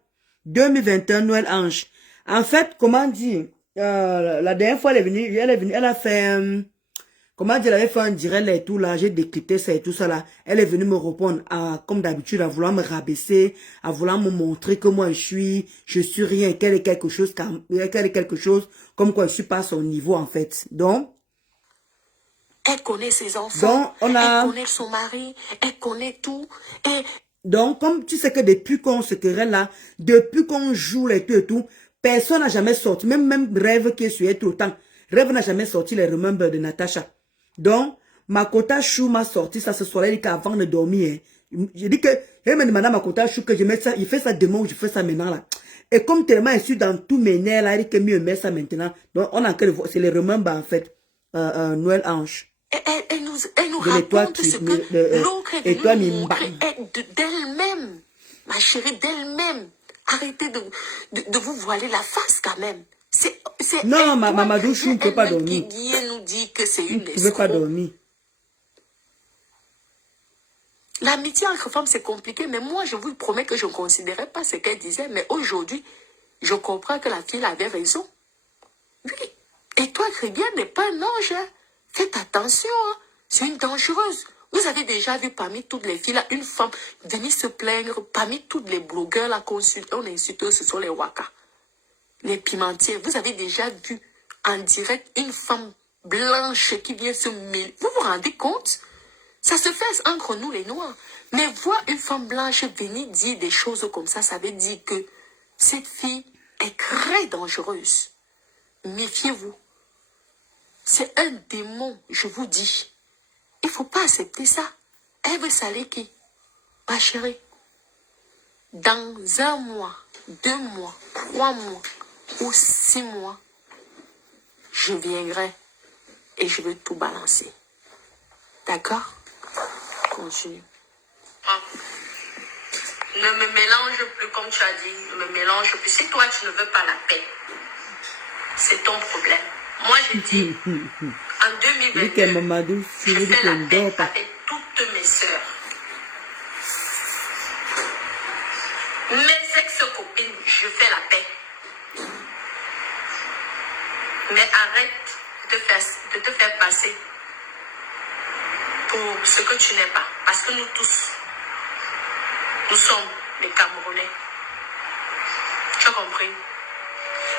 2021, Noël Ange. En fait, comment dire, la dernière fois, elle a fait... comment dire, elle avait fait un direct là et tout là, j'ai décrypté ça et tout ça là. Elle est venue me répondre comme d'habitude, à vouloir me rabaisser, à vouloir me montrer que moi je suis rien, qu'elle est quelque chose comme quoi je suis pas à son niveau en fait. Donc, elle connaît ses enfants, elle connaît son mari, elle connaît tout. Et donc, comme tu sais que depuis qu'on se querelle là, depuis qu'on joue et tout, personne n'a jamais sorti, même Rêve qui est sur elle tout le temps. Rêve n'a jamais sorti les Remember de Natacha. Donc, Makota Chou m'a sorti ça ce soir-là, il dit qu'avant de dormir, j'ai dit que, elle me demandé à Makota Chou que je mette ça, il fait ça demain ou je fais ça maintenant là. Et comme tellement je suis dans tous mes nerfs là, il dit que mieux mettre ça maintenant. Donc, on a que c'est les Remember en fait, Noël Ange. Elle nous raconte ce que l'autre est venu nous montrer d'elle-même. Ma chérie, d'elle-même. Arrêtez de vous voiler la face quand même. Non, Mamadou Chou ne peut pas dormir. Qui nous dit que c'est une escroc. Tu ne peux pas dormir. L'amitié entre femmes, c'est compliqué, mais moi, je vous promets que je ne considérais pas ce qu'elle disait. Mais aujourd'hui, je comprends que la fille avait raison. Oui. Et toi, Crébienne n'est pas un ange. Hein. Faites attention. Hein. C'est une dangereuse. Vous avez déjà vu parmi toutes les filles, là, une femme venir se plaindre, parmi toutes les blogueurs, là, on insulte, ce sont les wakas. Les pimentiers, vous avez déjà vu en direct une femme blanche qui vient se mêler. Vous vous rendez compte? Ça se fait entre nous les Noirs. Mais voir une femme blanche venir dire des choses comme ça veut dire que cette fille est très dangereuse. Méfiez-vous. C'est un démon, je vous dis. Il ne faut pas accepter ça. Elle veut saler qui? Ma chérie. Dans 1 mois, 2 mois, 3 mois ou 6 mois, je viendrai et je vais tout balancer. D'accord? Continue. Ne me mélange plus comme tu as dit. Ne me mélange plus. Si toi, tu ne veux pas la paix, c'est ton problème. Moi, j'ai dit, en 2022, je fais la paix avec toutes mes sœurs. Mes ex-copines, je fais la paix. Mais arrête de te faire passer pour ce que tu n'es pas. Parce que nous tous, nous sommes les Camerounais. Tu as compris?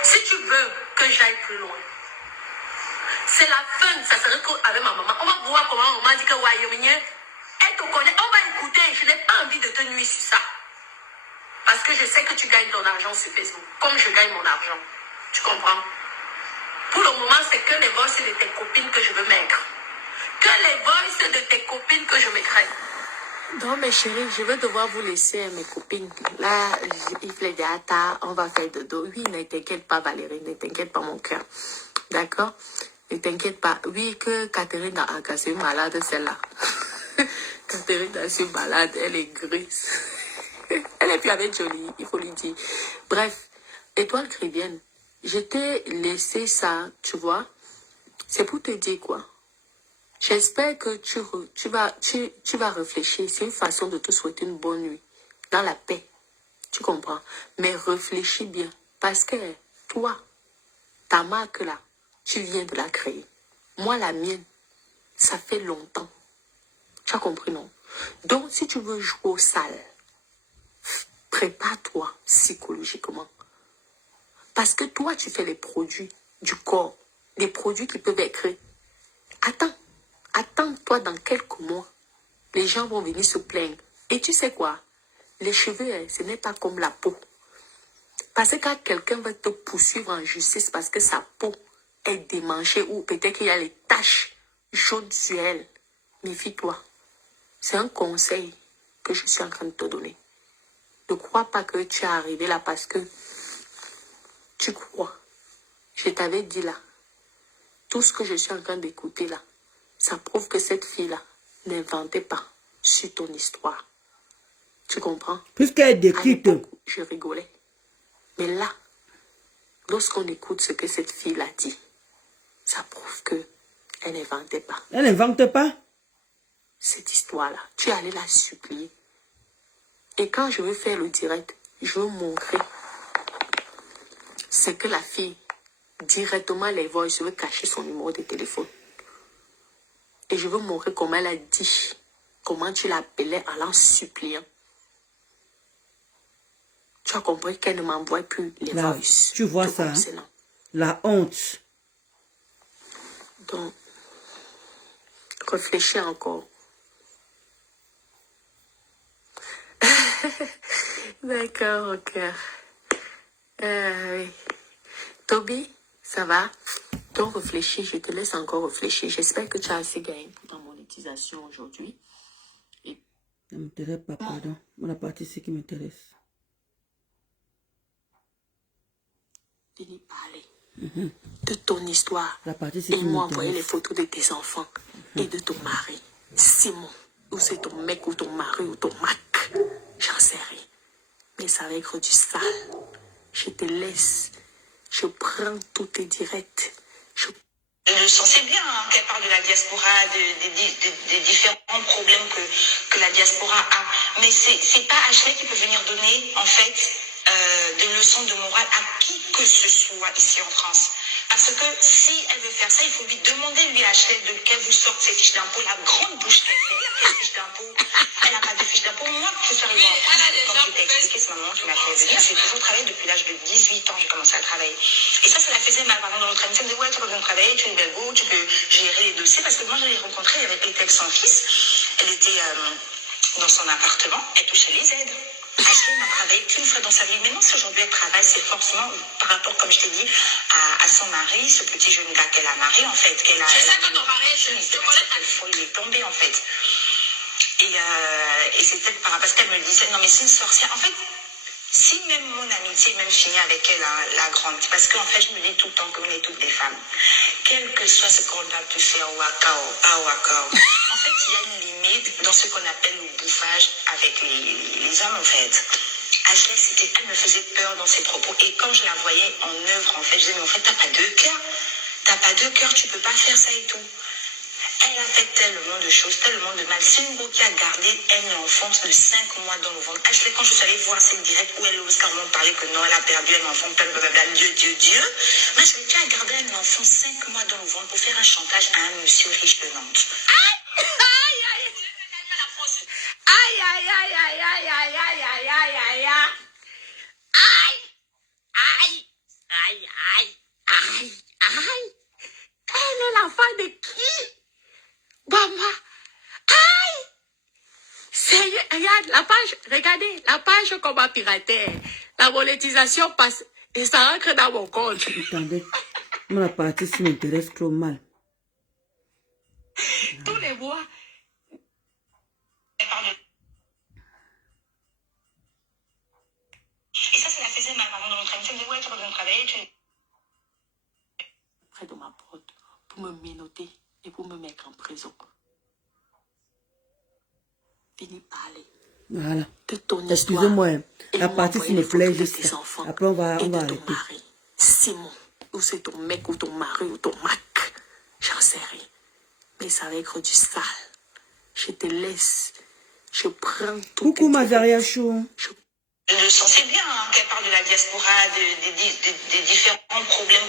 Si tu veux que j'aille plus loin, c'est la fin. Ça serait qu'avec ma maman, on va voir comment on m'a dit que elle te connaît. On va écouter. Je n'ai pas envie de te nuire sur ça. Parce que je sais que tu gagnes ton argent sur Facebook. Comme je gagne mon argent. Tu comprends? Pour le moment, c'est que les voices de tes copines que je veux mettre. Que les voices de tes copines que je mettrai. Non, mes chéris, je vais devoir vous laisser, mes copines. Là, il fait déjà tard, on va faire dodo. Oui, ne t'inquiète pas, Valérie, ne t'inquiète pas, mon cœur. D'accord? Ne t'inquiète pas. Oui, que Catherine a cassé malade, celle-là. Catherine a su malade, elle est grise. Elle est plus avec Jolie, il faut lui dire. Bref, Étoile Chrétienne, je t'ai laissé ça, tu vois. C'est pour te dire quoi? J'espère que tu vas réfléchir. C'est une façon de te souhaiter une bonne nuit. Dans la paix. Tu comprends? Mais réfléchis bien. Parce que toi, ta marque là, tu viens de la créer. Moi, la mienne, ça fait longtemps. Tu as compris, non? Donc, si tu veux jouer au sale, prépare-toi psychologiquement. Parce que toi, tu fais les produits du corps. Les produits qui peuvent être créés. Attends-toi dans quelques mois. Les gens vont venir se plaindre. Et tu sais quoi? Les cheveux, ce n'est pas comme la peau. Parce que quand quelqu'un va te poursuivre en justice parce que sa peau est démanchée ou peut-être qu'il y a les taches jaunes sur elle, méfie-toi. C'est un conseil que je suis en train de te donner. Ne crois pas que tu es arrivé là parce que tu crois. Je t'avais dit là, tout ce que je suis en train d'écouter là, ça prouve que cette fille-là n'inventait pas sur ton histoire. Tu comprends? Puisqu'elle est décrite. Je rigolais. Mais là, lorsqu'on écoute ce que cette fille a dit, ça prouve qu'elle n'inventait pas. Elle n'invente pas? Cette histoire-là, tu es allé la supplier. Et quand je veux faire le direct, je veux montrer ce que la fille, directement les voix, je veux cacher son numéro de téléphone. Et je veux montrer comment elle a dit, comment tu l'appelais en l'en suppliant. Tu as compris qu'elle ne m'envoie plus les voices. Tu vois ça, hein? La honte. Donc, réfléchis encore. D'accord, ok. Oui. Toby, ça va? Donc réfléchis, je te laisse encore réfléchir. J'espère que tu as assez gagné pour ta monétisation aujourd'hui. Et... Ça ne m'intéresse pas, pardon. Moi, la partie, c'est qui m'intéresse. Venez parler de ton histoire. La partie, c'est et qui moi m'intéresse. envoyer les photos de tes enfants et de ton mari. Simon, ou c'est ton mec ou ton mari ou ton mac. J'en sais rien. Mais ça va être du sale. Je te laisse. Je prends tous tes directs. Je sens bien hein, qu'elle parle de la diaspora, des différents problèmes que la diaspora a. Mais c'est pas Ashley qui peut venir donner, en fait, des leçons de morale à qui que ce soit ici en France. Parce que si elle veut faire ça, il faut lui demander, lui, Ashley, qu'elle vous sorte ses fiches d'impôt, la grande bouche qu'elle fait, quelle fiche d'impôt. Elle n'a pas de fiche d'impôt. Moi, je suis arrivée en France, comme je t'ai expliqué, c'est maman qui m'a fait venir. J'ai toujours travaillé depuis l'âge de 18 ans, j'ai commencé à travailler. Et ça la faisait mal. Par exemple, dans notre émission, elle me disait, ouais, tu peux venir travailler, tu es une belle go, tu peux gérer les dossiers. Parce que moi, je l'ai rencontré, il avait été avec son fils. Elle était dans son appartement, elle touchait les aides. Ashley n'a travaillé qu'une fois dans sa vie. Maintenant, si aujourd'hui elle travaille, c'est forcément par rapport, comme je t'ai dit, à son mari, ce petit jeune gars qu'elle a marié, en fait. Qu'elle a, Je sais que ton mari est jeune. il est tombé, en fait. Et c'est peut-être parce qu'elle me disait, non, mais c'est une sorcière. En fait, si même mon amitié est même finie avec elle, hein, la grande, parce qu'en fait, je me dis tout le temps qu'on est toutes des femmes. Quel que soit ce qu'on a pu faire au Wakao, en fait, il y a une limite dans ce qu'on appelle le bouffage avec les hommes, en fait. Ashley, elle me faisait peur dans ses propos. Et quand je la voyais en œuvre, en fait, je disais, mais en fait, t'as pas deux cœurs. T'as pas deux cœurs, tu peux pas faire ça et tout. Elle a fait tellement de choses, tellement de mal. C'est une go qui a gardé un enfant de 5 mois dans le ventre. Ashley, quand je suis allée voir cette direct où elle ose carrément parler que non, elle a perdu un enfant, blablabla, Dieu. Mais Ashley, tu as gardé un enfant 5 mois dans le ventre pour faire un chantage à un monsieur riche de Nantes. Elle est l'enfant de qui? Maman. Aïe! Seigneur, regardez, la page qu'on m'a piraté. La monétisation passe et ça rentre dans mon compte. Attendez, moi la partie ça m'intéresse trop mal. Tous les mois. Et ça la faisait mal. Dans notre émission, elle me disait, ouais, tu vas bien travailler, Près de ma porte pour me menotter et pour me mettre en prison. Finis parler. Voilà. De ton Excusez-moi, histoire. la partie s'il me plaît juste. Après on va et de arrêter. ton mari, Simon, ou c'est ton mec, ou ton mari, ou ton mac. J'en sais rien. Mais ça va être du sale. Je te laisse. Je prends tout. Coucou Mazaria Chou. Je le sentais bien hein, qu'elle parle de la diaspora, des différents problèmes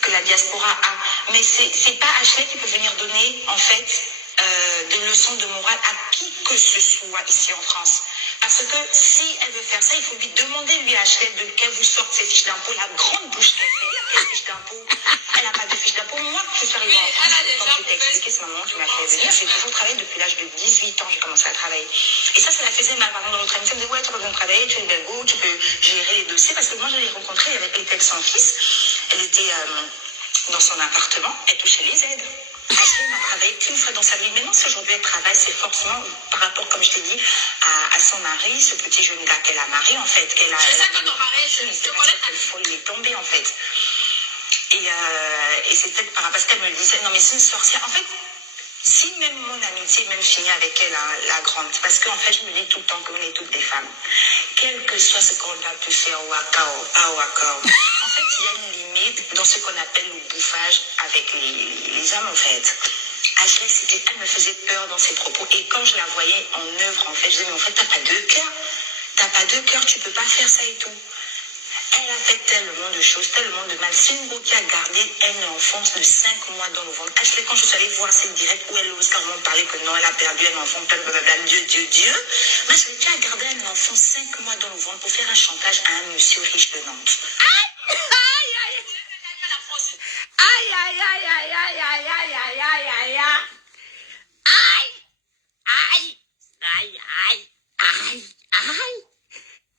que la diaspora a. Mais c'est pas Ashley qui peut venir donner, en fait, des leçons de morale à qui que ce soit ici en France. Parce que si elle veut faire ça, il faut lui demander, lui, Ashley, de qu'elle vous sorte ses fiches d'impôt, la grande bouche qu'elle fait. Quelle fiche d'impôt? Elle n'a pas de fiche d'impôt. Moi, je suis arrivée en France, comme je t'ai expliqué, c'est maman qui m'a fait venir. J'ai toujours travaillé depuis l'âge de 18 ans, j'ai commencé à travailler. Et ça la faisait mal. Par exemple, dans notre émission, elle me disait, ouais, tu peux bien travailler, tu es une belle go, tu peux gérer les dossiers. Parce que moi, je l'ai rencontrée, elle était avec son fils. Elle était dans son appartement, elle touchait les aides. Ashley n'a travaillé qu'une fois dans sa vie. Maintenant, si aujourd'hui elle travaille, c'est forcément par rapport, comme je t'ai dit, à son mari, ce petit jeune gars qu'elle a marié, en fait. Je sais que ton mari est jeune. Il est tombé, en fait. Et c'est peut-être parce qu'elle me disait, non, mais c'est une sorcière. En fait, si même mon amitié est même finie avec elle, hein, la grande, parce qu'en fait, je me dis tout le temps qu'on est toutes des femmes. Quel que soit ce qu'on a pu faire au Wakao, en fait, il y a une limite dans ce qu'on appelle le bouffage avec les hommes, en fait. Ashley, elle me faisait peur dans ses propos. Et quand je la voyais en œuvre, en fait, je disais, mais en fait, t'as pas deux cœurs. T'as pas deux cœurs, tu peux pas faire ça et tout. Elle a fait tellement de choses, tellement de mal. C'est une go qui a gardé un enfant de 5 mois dans le ventre. Ashley, quand je suis allée voir cette direct où elle ose carrément parler que non, elle a perdu un enfant, blablabla, Dieu. Mais Ashley, tu as gardé un enfant 5 mois dans le ventre pour faire un chantage à un monsieur riche de Nantes.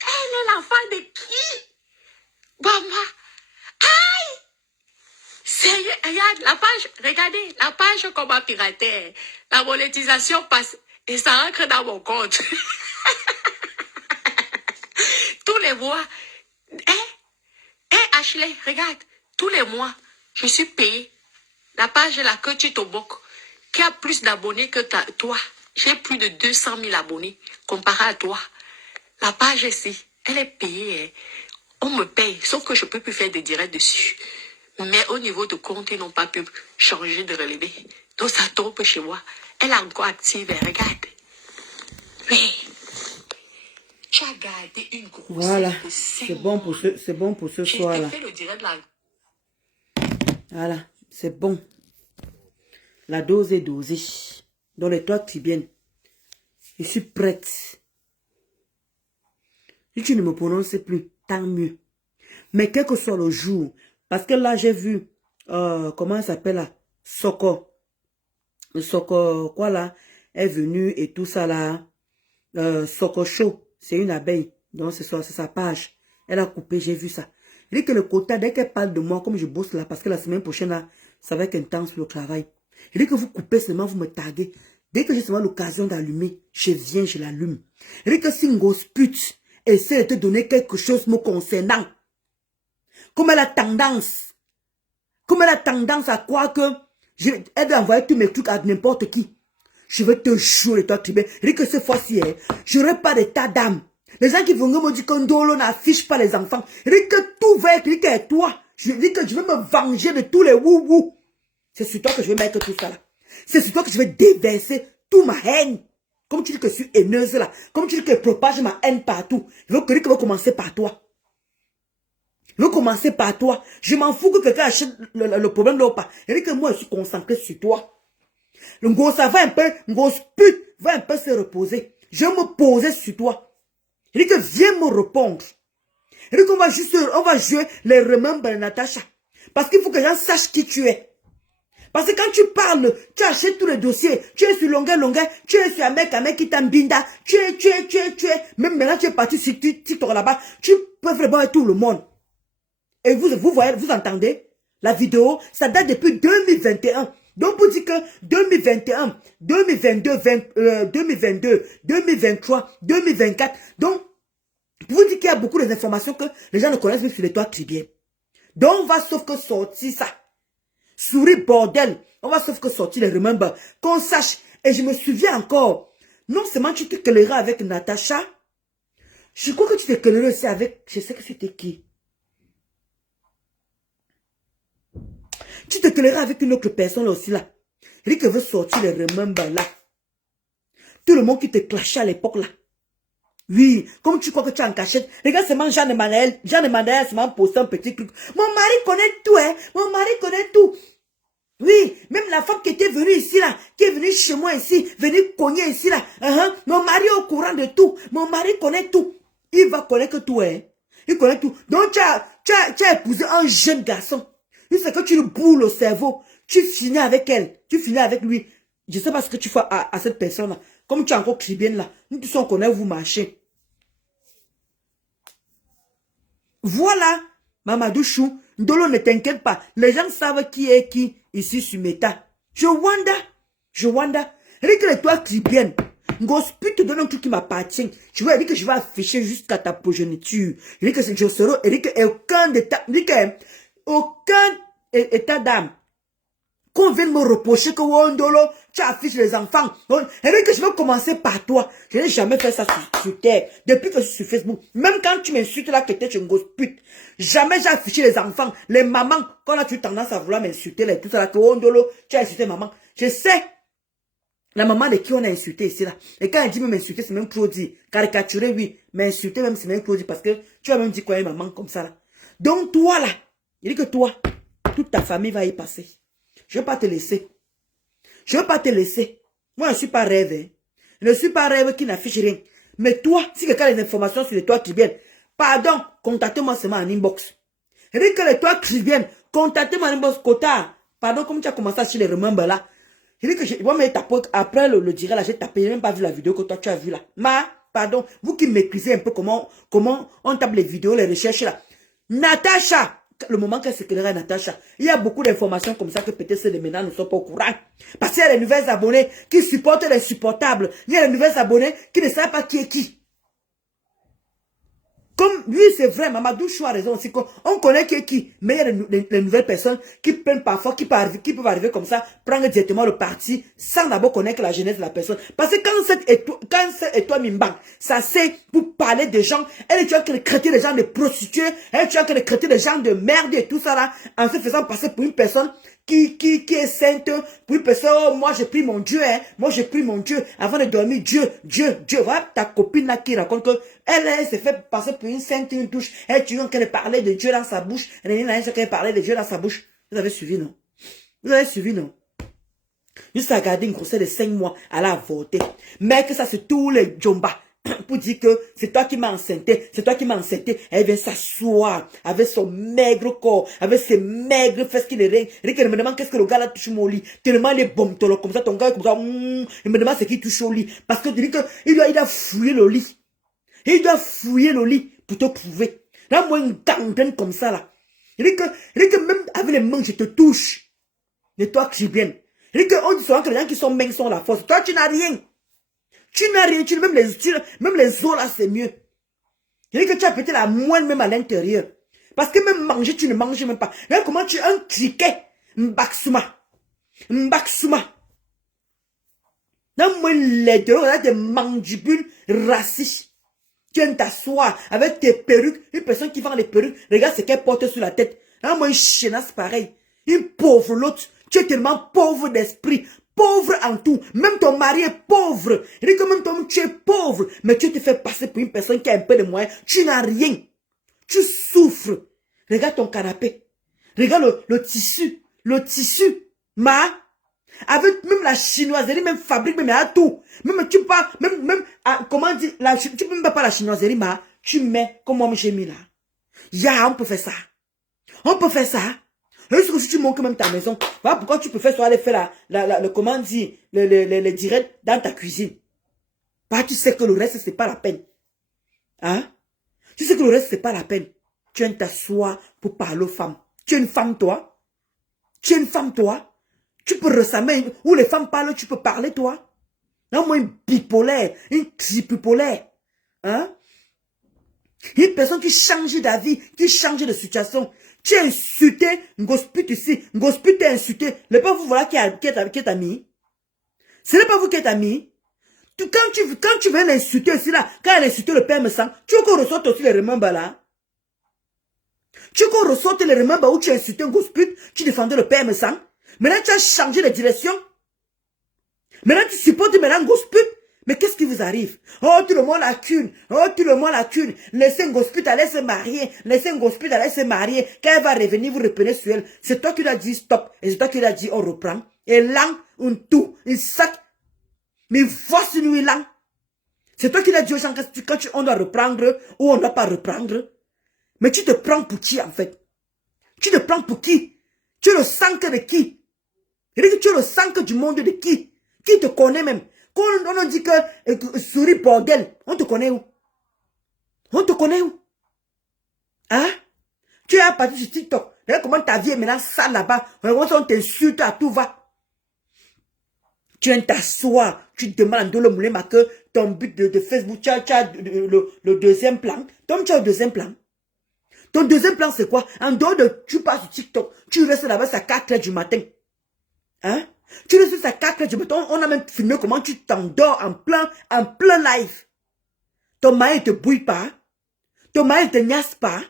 Elle est l'enfant de qui? Maman. Aïe! Seigneur, regardez, la page qu'on m'a piraté. La monétisation passe et ça rentre dans mon compte. Tous les mois. Ashley, regarde, tous les mois, je suis payée. La page là que tu te moques, qui a plus d'abonnés que toi. J'ai plus de 200 000 abonnés comparé à toi. La page ici, elle est payée. Hein. On me paye, sauf que je ne peux plus faire des directs dessus. Mais au niveau de compte, ils n'ont pas pu changer de relevé. Donc ça tombe chez moi. Elle est encore active, regarde. Mais tu as gardé une grosse. Voilà, c'est bon pour ce soir-là. Fait le direct là. Voilà, c'est bon. La dose est dosée. Dans les trois tribiennes. Je suis prête. Si tu ne me prononces plus, tant mieux. Mais quel que soit le jour, parce que là j'ai vu, comment elle s'appelle là, Soko, quoi là, est venue et tout ça là. Sokocho, c'est une abeille. Donc c'est sa page. Elle a coupé, j'ai vu ça. Il dit que le quota, dès qu'elle parle de moi, comme je bosse là, parce que la semaine prochaine là, ça va être intense le travail. Il dit que vous coupez seulement, vous me taguez. Dès que j'ai seulement l'occasion d'allumer, je viens, je l'allume. Il dit que si une grosse pute essaie de te donner quelque chose me concernant, comme elle a tendance à croire que elle doit envoyer tous mes trucs à n'importe qui, je vais te jouer, toi, Tribé. Il dit que cette fois-ci, je n'aurai pas d'état d'âme. Les gens qui vont me dire que Ndolo n'affiche pas les enfants. Il dit que tout va être, il dit que toi, je dis que je vais me venger de tous les wou-wou. C'est sur toi que je vais mettre tout ça là. C'est sur toi que je vais déverser toute ma haine. Comme tu dis que je suis haineuse là. Comme tu dis que je propage ma haine partout. Je veux que commencer par toi. Je veux commencer par toi. Je m'en fous que quelqu'un achète le problème là ou pas. Il dit que moi je suis concentré sur toi. Le gros ça va un peu, le gros pute va un peu se reposer. Je vais me poser sur toi. Il dit que viens me répondre. Il dit qu'on va juste, on va jouer les remember Natacha. Parce qu'il faut que les gens sachent qui tu es. Parce que quand tu parles, tu achètes tous les dossiers, tu es sur longueur, tu es sur un mec qui t'embinda, tu es, même maintenant tu es parti sur TikTok là-bas, tu peux vraiment être tout le monde. Et vous voyez, vous entendez, la vidéo, ça date depuis 2021. Donc pour dire que 2021, 2022, 2022, 2023, 2024, donc, pour vous dire qu'il y a beaucoup d'informations que les gens ne connaissent même sur les toits tribiens. Donc on va sauf que sortir ça. Souris bordel, on va sauf que sortir les remember, qu'on sache. Et je me souviens encore, non seulement tu te querelleras avec Natacha, je crois que tu te querelleras aussi avec, je sais que c'était qui. Tu te querelleras avec une autre personne là aussi là. Il dit que veut sortir les remember là. Tout le monde qui te clashait à l'époque là. Oui, comme tu crois que tu es en cachette. Regarde seulement Jean Emmanuel seulement posté un petit truc. Mon mari connaît tout, hein. Mon mari connaît tout. Oui, même la femme qui était venue ici là, qui est venue chez moi ici, venue cogner ici là. Mon mari est au courant de tout. Mon mari connaît tout. Il va connaître tout, hein. Il connaît tout. Donc tu as épousé un jeune garçon. Il sait que tu le boules au cerveau. Tu finis avec elle. Tu finis avec lui. Je ne sais pas ce que tu fais à cette personne-là. Comme tu es encore cribienne là. Nous tous on connaît vous marcher. Voilà. Mamadou Chou. Ndolo ne t'inquiète pas. Les gens savent qui est qui ici sur Meta. Je wonder. Rien que les toi cribienne. Ngosput te donne un truc qui m'appartient. Je veux dire que je vais afficher jusqu'à ta progéniture. Je dis que je serai. Je dis que aucun état d'âme qu'on vienne me reprocher que Wondolo, tu affiches les enfants. Et que je vais commencer par toi. Je n'ai jamais fait ça sur terre. Depuis que je suis sur Facebook. Même quand tu m'insultes là que tu es une grosse pute. Jamais j'ai affiché les enfants. Les mamans. Quand là tu as tendance à vouloir m'insulter là, tout ça là, que Wondolo, tu as insulté maman. Je sais. La maman de qui on a insulté ici là. Et quand elle dit même insulter, c'est même trop dit. Caricaturer, oui. Mais insulter même, c'est même trop dit. Parce que tu as même dit quoi une maman comme ça là. Donc toi là. Il dit que toi, toute ta famille va y passer. Je ne vais pas te laisser. Je ne vais pas te laisser. Moi, je ne suis pas rêve. Hein. Je ne suis pas rêve qui n'affiche rien. Mais toi, si quelqu'un a des informations sur les toits qui viennent, pardon, contactez-moi seulement en inbox. Il dit que les toits qui viennent, contactez-moi en inbox, Kota. Pardon, comme tu as commencé à acheter les remember là. Il dit que moi, mais après le direct là, j'ai tapé, j'ai même pas vu la vidéo que toi tu as vu là. Pardon, vous qui maîtrisez un peu comment on tape les vidéos, les recherches là. Natacha. Le moment qu'elle se créera Natacha, il y a beaucoup d'informations comme ça que peut-être ceux de maintenant ne sont pas au courant. Parce qu'il y a les nouvelles abonnés qui supportent les supportables. Il y a les nouvelles abonnés qui ne savent pas qui est qui. Comme lui, c'est vrai, Mamadou Chou a raison aussi. On connaît qui est qui. Mais il y a les nouvelles personnes qui peuvent parfois, qui peuvent arriver comme ça, prendre directement le parti sans d'abord connaître la jeunesse de la personne. Parce que quand cette étoile Mimbang, ça c'est pour parler des gens, elle est en train de traiter les gens de prostituées, elle est en train de traiter les gens de merde et tout ça là, en se faisant passer pour une personne qui est sainte, pour une personne, oh, moi j'ai pris mon Dieu, hein, moi j'ai pris mon Dieu, avant de dormir, Dieu. Voilà ta copine là qui raconte que elle s'est fait passer pour une sainte, une touche, elle est en train de parler de Dieu dans sa bouche, elle est en train de parler de Dieu dans sa bouche. Vous avez suivi, non? Vous avez suivi, non? Juste à garder une grossesse de 5 mois, elle a avorté. Mais que ça c'est tous les Djomba. pour dire que c'est toi qui m'as enceinté, c'est toi qui m'as enceinté. Elle vient s'asseoir avec son maigre corps, avec ses maigres fesses qui les règnent. Elle me demande qu'est-ce que le gars là touche mon lit. Tellement il est bon, comme ça, ton gars est comme ça. Il me demande ce qu'il touche au lit. Parce que tu dis qu'il doit fouiller le lit. Il doit fouiller le lit pour te prouver. Là, moi, une gangrène comme ça là. Il dit que même avec les mains, je te touche. Et toi, qui bien. Il dit qu'on dit souvent que les gens qui sont mains sont la force. Toi, tu n'as rien. Tu n'as rien. Même les os là, c'est mieux. Il dit que tu as pété la moelle même à l'intérieur. Parce que même manger, tu ne manges même pas. Regarde comment tu as un criquet. Mbaksuma. Dans moi, les deux, on a des mandibules racistes. Tu viens t'asseoir avec tes perruques. Une personne qui vend les perruques, regarde ce qu'elle porte sur la tête. Là, moi, une chenasse pareil. Une pauvre l'autre. Tu es tellement pauvre d'esprit. Pauvre en tout. Même ton mari est pauvre. Il dit que même toi, tu es pauvre. Mais tu te fais passer pour une personne qui a un peu de moyens. Tu n'as rien. Tu souffres. Regarde ton canapé. Regarde le tissu. Le tissu. Avec même la chinoiserie, même fabrique, même à tout. Même tu pas, même, comment dire, tu peux même pas la chinoiserie, tu mets comme moi j'ai mis là. On peut faire ça. On peut faire ça. Est-ce que si tu montes même ta maison, voilà pourquoi tu peux faire aller faire le comment dire, le direct dans ta cuisine. Bah, tu sais que le reste, c'est pas la peine. Hein? Tu sais que le reste, c'est pas la peine. Tu viens t'asseoir pour parler aux femmes. Tu es une femme, toi? Tu es une femme, toi? Tu peux ressembler, où les femmes parlent, tu peux parler, toi. Non, moi, une bipolaire, une tripolaire. Hein? Une personne qui change d'avis, qui change de situation. Tu es insulté, Ngosput ici. Ngosput t'es insulté. Ce n'est pas vous voilà qui est ami. Ce n'est pas vous qui êtes ami. Quand tu viens l'insulter ici, là, quand elle insulte le père me sent, tu veux qu'on ressorte aussi les remembers là? Tu veux qu'on ressorte les remembers où tu as insulté Ngosput, tu défendais le père me sent? Maintenant, tu as changé de direction. Maintenant, tu supportes maintenant Ngosput. Mais qu'est-ce qui vous arrive? Oh, tout le monde la cune. Oh, tout le monde la cune. Laissez Ngosput aller se marier. Laissez Ngosput aller se marier. Quand elle va revenir, vous reprenez sur elle. C'est toi qui lui as dit stop. Et c'est toi qui lui as dit on reprend. Et là, on tout. Il sac. Mais voici nous, là. C'est toi qui l'as dit aux gens quand on doit reprendre ou on ne doit pas reprendre. Mais tu te prends pour qui, en fait? Tu te prends pour qui? Tu es le sang de qui? Il dit que tu es le sang du monde de qui? Qui te connaît même? Quand on dit que souris bordel, on te connaît où? On te connaît où? Hein? Tu es à partir sur TikTok. Regarde comment ta vie est maintenant sale là-bas. Regarde on t'insulte à tout va. Tu viens t'asseoir. Tu demandes à le moulin que ton but de Facebook, tu as le deuxième plan. Tom, tu as le deuxième plan. Ton deuxième plan, c'est quoi? En dehors de tu passes sur TikTok, tu restes là-bas à 4 h du matin. Hein? Tu restes à 4 h du matin. On a même filmé comment tu t'endors en plein live. Ton mari ne te bouille pas. Ton mari ne te niasse pas.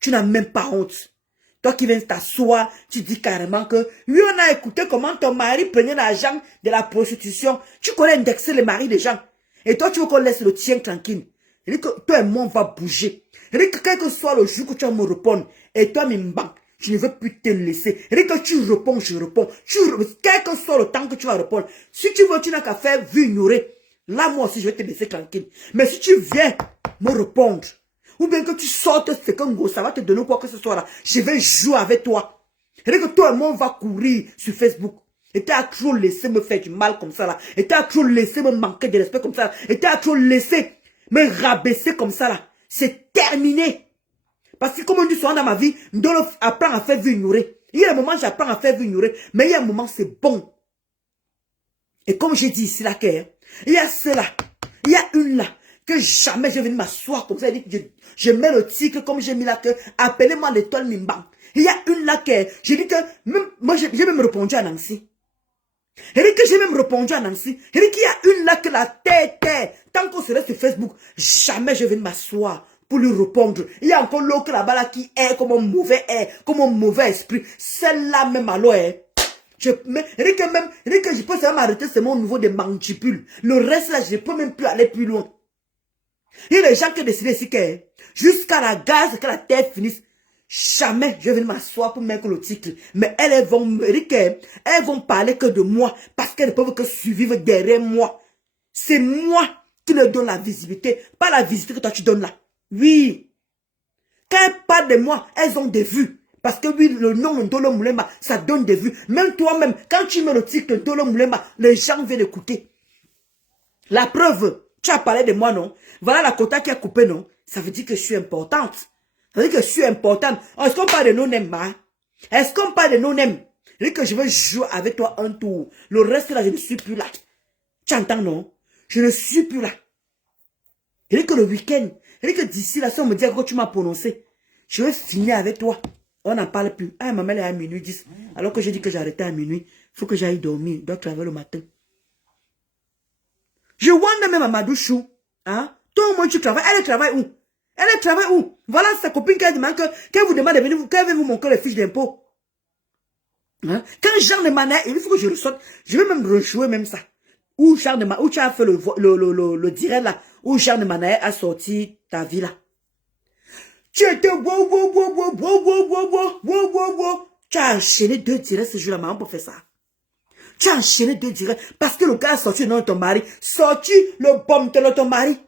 Tu n'as même pas honte. Toi qui viens t'asseoir, tu dis carrément que oui, on a écouté comment ton mari prenait l'argent de la prostitution. Tu connais indexer les maris des gens. Et toi, tu veux qu'on laisse le tien tranquille. Il dit que toi et moi, on va bouger. Il dit que quel que soit le jour que tu vas me répondre, et toi, Mimba, je ne veux plus te laisser. Il dit que tu réponds, je réponds. Quel que soit le temps que tu vas répondre. Si tu veux, tu n'as qu'à faire vu ignorer. Là, moi aussi, je vais te laisser tranquille. Mais si tu viens me répondre, ou bien que tu sortes ce que ça va te donner quoi que ce soit là, je vais jouer avec toi. Il dit que toi et moi, on va courir sur Facebook. Et tu as trop laissé me faire du mal comme ça là. Et tu as trop laissé me manquer de respect comme ça là. Et tu as trop laissé me rabaisser comme ça là. C'est terminé. Parce que comme on dit souvent dans ma vie, on doit apprendre à faire vu ignorer. Il y a un moment j'apprends à faire vu ignorer. Mais il y a un moment c'est bon. Et comme j'ai dit ici là, il y a cela. Il y a une là. Que jamais je viens m'asseoir comme ça. Je mets le titre comme j'ai mis là que appelez-moi l'étoile Mimba. Il y a une là que j'ai dit que même, moi j'ai même répondu à Nancy. Il dit que j'ai même répondu à Nancy. Il dit qu'il y a une là que la tête, tant qu'on se reste sur Facebook, jamais je viens m'asseoir pour lui répondre. Il y a encore l'autre là-bas là qui est comme un mauvais comme un mauvais esprit. Celle-là même alors il dit que je peux seulement m'arrêter, c'est mon niveau de mandibule. Le reste là, je ne peux même plus aller plus loin. Il y a des gens qui décident ici que jusqu'à la gaz, que la terre finisse, jamais je vais m'asseoir pour mettre le titre. Mais elles vont parler que de moi parce qu'elles ne peuvent que survivre derrière moi. C'est moi qui leur donne la visibilité. Pas la visibilité que toi tu donnes là. Oui. Quand elles parlent de moi, elles ont des vues. Parce que oui, le nom de Ndolo Moulema, ça donne des vues. Même toi-même, quand tu mets le titre de Ndolo Moulema, les gens viennent écouter. La preuve, tu as parlé de moi, non? Voilà la quota qui a coupé, non? Ça veut dire que je suis importante. Ça veut dire que je suis importante. Est-ce qu'on parle de non-aime, hein? Est-ce qu'on parle de non-aime? Ça veut dire que je veux jouer avec toi un tour. Le reste là, je ne suis plus là. Tu entends, non? Je ne suis plus là. Ça veut dire que le week-end, ça veut dire que d'ici là, si on me dit que tu m'as prononcé, je vais finir avec toi. On n'en parle plus. Ah, maman, elle est à minuit 10. Alors que j'ai dit que j'arrêtais à minuit. Il faut que j'aille dormir. Je dois travailler le matin. Je vois même à Madouchou. Hein? Toi, au moins, tu travailles. Elle travaille où? Elle travaille où? Voilà sa copine qui a demandé qu'elle vous demande de venir, qu'elle veut vous montrer les fiches d'impôt. Hein? Quand Jean de Manet, il faut que je le sorte. Je vais même rejouer même ça. Où Jean de Manet, où tu as fait le direct là, où Jean de Manet a sorti ta vie là. Tu étais tu as enchaîné 2 directs ce jour-là, maman, pour faire ça. Tu as enchaîné 2 directs parce que le gars a sorti le nom de ton mari, sorti le bombe de ton mari.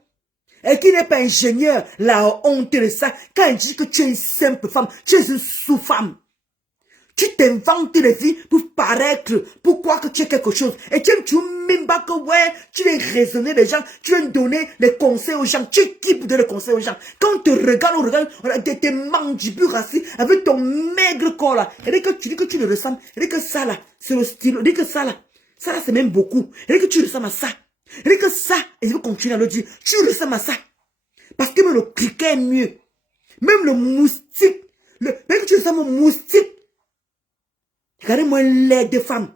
Et qui n'est pas ingénieur, la honte de ça, quand il dit que tu es une simple femme, tu es une sous-femme. Tu t'inventes les vies pour paraître, pour croire que tu es quelque chose. Et tu ne même pas que ouais, tu viens raisonner les gens, tu viens donner les conseils aux gens. Tu es qui pour donner les conseils aux gens? Quand on te regarde, on regarde tes mandibules assis avec ton maigre corps là. Et dès que tu dis que tu le ressembles, et dès que ça là, c'est le style, dès que ça là c'est même beaucoup. Et dès que tu ressembles à ça, et dès que ça, et je vais continuer à le dire, tu ressembles à ça. Parce que même le cliquet est mieux. Même le moustique, même que tu ressembles au moustique. Regardez-moi une lait de femme.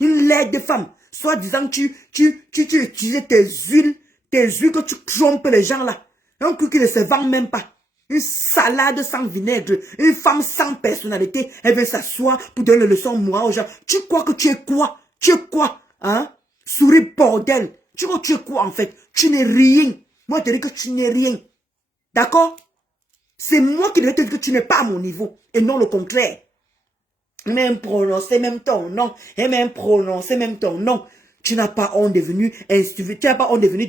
Une lait de femme. Soit disant que tu utilisais tes huiles que tu trompes les gens là. Un truc qui ne se vend même pas. Une salade sans vinaigre. Une femme sans personnalité. Elle veut s'asseoir pour donner le leçon moi aux gens. Tu crois que tu es quoi? Tu es quoi? Hein? Souris bordel. Tu crois que tu es quoi en fait? Tu n'es rien. Moi je te dis que tu n'es rien. D'accord? C'est moi qui devais te dire que tu n'es pas à mon niveau. Et non le contraire. Même prononcer même ton nom. Et même prononcer même ton nom. Tu n'as pas honte de venir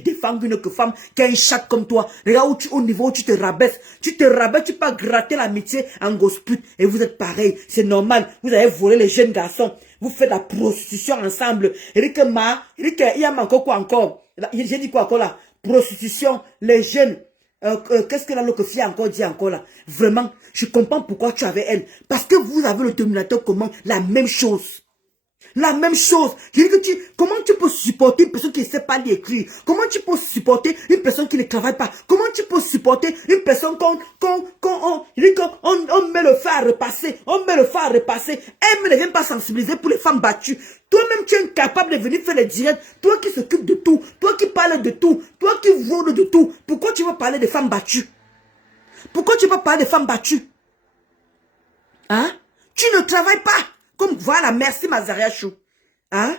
défendre une autre femme qui a une chatte comme toi. Regarde au niveau où tu te rabaisses. Tu peux pas gratter l'amitié en gosse pute. Et vous êtes pareil. C'est normal. Vous avez volé les jeunes garçons. Vous faites la prostitution ensemble. Il y a encore quoi encore? J'ai dit quoi encore là? Prostitution, les jeunes. Qu'est-ce que la loque fille a encore dit encore là? Vraiment, je comprends pourquoi tu avais elle. Parce que vous avez le dominateur commun, la même chose. La même chose. Je dis que comment tu peux supporter une personne qui ne sait pas lire écrire? Comment tu peux supporter une personne qui ne travaille pas? Comment tu peux supporter une personne on met le feu à repasser? On met le feu à repasser. Elle ne vient pas sensibiliser pour les femmes battues. Toi-même, tu es incapable de venir faire les directs. Toi qui s'occupe de tout. Toi qui parles de tout. Toi qui vole de tout. Pourquoi tu veux parler des femmes battues? Pourquoi tu veux parler des femmes battues? Hein? Tu ne travailles pas. Comme voilà, merci Mazaria Chou. Hein?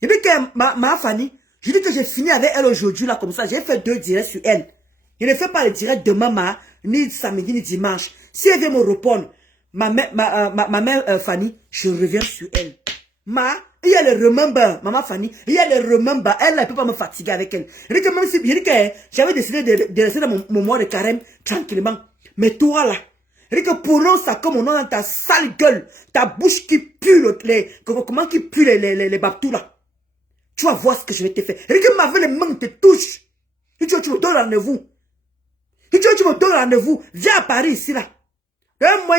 Et puis que ma Fanny, je dis que j'ai fini avec elle aujourd'hui là comme ça. J'ai fait 2 directs sur elle. Je ne fais pas les directs demain, ni samedi, ni dimanche. Si elle vient me répondre, ma mère Fanny, je reviens sur elle. Il y a le remember, maman Fanny, il y a le remember. Elle ne peut pas me fatiguer avec elle. Je dis que même si j'avais décidé de rester dans mon mois de carême tranquillement. Mais toi là, et que prononce ça comme on a dans ta sale gueule, ta bouche qui pue comment qui pue les babtous là. Tu vas voir ce que je vais te faire. Et que ma vie les mains te touche. Et tu me donnes rendez-vous. Et tu me donnes rendez-vous. Viens à Paris ici là. Donne-moi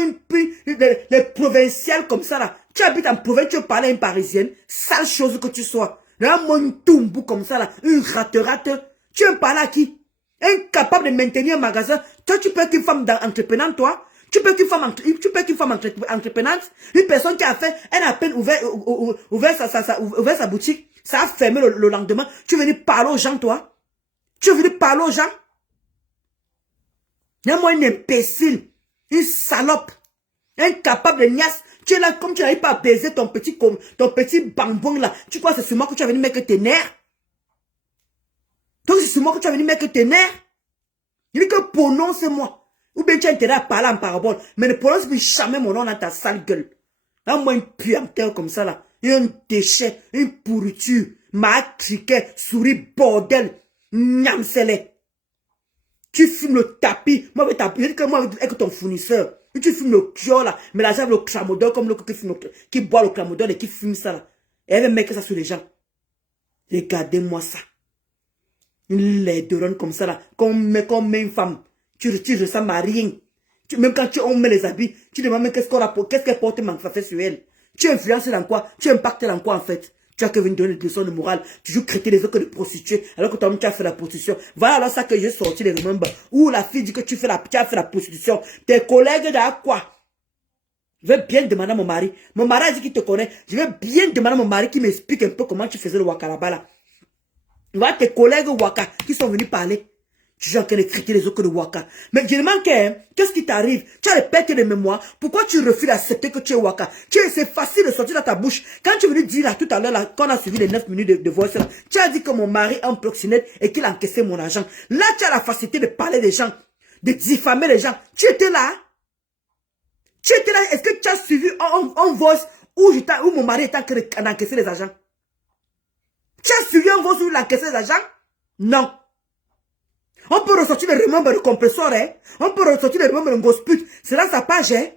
les provinciales comme ça là. Tu habites en province, tu veux parler à une parisienne. Sale chose que tu sois. Donne-moi une tombou comme ça là. Une rate. Tu veux parler à qui? Incapable de maintenir un magasin. Toi tu peux être une femme entreprenante toi. Tu peux qu'une femme entreprenante, une personne qui a fait, elle a à peine ouvert sa boutique, ça a fermé le lendemain. Tu veux venir parler aux gens, toi? Tu veux venir parler aux gens? Y'a-moi une imbécile, une salope, incapable de niasse. Tu es là comme tu n'arrives pas à baiser ton petit bambon là. Tu crois que c'est sur moi que tu as venu mettre tes nerfs? Donc c'est sur moi que tu as venu mettre tes nerfs? Il dit que prononce-moi. Ou bien tu as intérêt à parler en parabole. Mais ne prononce plus jamais mon nom dans ta sale gueule. Là, moi, une puanteur comme ça, là. Un déchet, une pourriture. Criquet, souris, bordel, nyamsele. Tu fumes le tapis. Moi, je dis que moi, avec ton fournisseur. Tu fumes le kiosque là. Mais là, j'avais le clamodol comme le qui boit le clamodol et qui fume ça là. Et elle veut mettre ça sur les gens. Regardez-moi ça. Les deux comme ça là. Quand on met une femme, tu ressembles à rien. Même quand on met les habits, tu demandes qu'est-ce qu'elle porte fait sur elle. Tu influences dans quoi? Tu impactes dans quoi en fait? Tu as que venir donner des leçons de morale. Tu joues traiter les autres de prostituées alors que toi-même tu as fait la prostitution. Voilà alors ça que j'ai sorti les remember. Où la fille dit que tu as fait la prostitution. Tes collègues d'à quoi? Je vais bien demander à mon mari. Mon mari a dit qu'il te connaît. Je vais bien demander à mon mari qui m'explique un peu comment tu faisais le waka là-bas là. Voilà tes collègues waka qui sont venus parler. Tu es en train de critiquer les autres de waka. Mais je demande qu'est-ce qui t'arrive? Tu as les pertes de mémoire. Pourquoi tu refuses d'accepter que tu es waka? C'est facile de sortir dans ta bouche. Quand tu es venu dire là tout à l'heure, quand on a suivi les 9 minutes de voice là, tu as dit que mon mari est un proxénète et qu'il a encaissé mon argent. Là, tu as la facilité de parler des gens, de diffamer les gens. Tu étais là? Tu étais là? Est-ce que tu as suivi en voice où mon mari était en train d'encaisser les argents? Tu as suivi en voice où il a encaissé les argents? Non. On peut ressortir le remember de compresseur, hein? On peut ressortir le remember de gospel. C'est dans sa page, hein?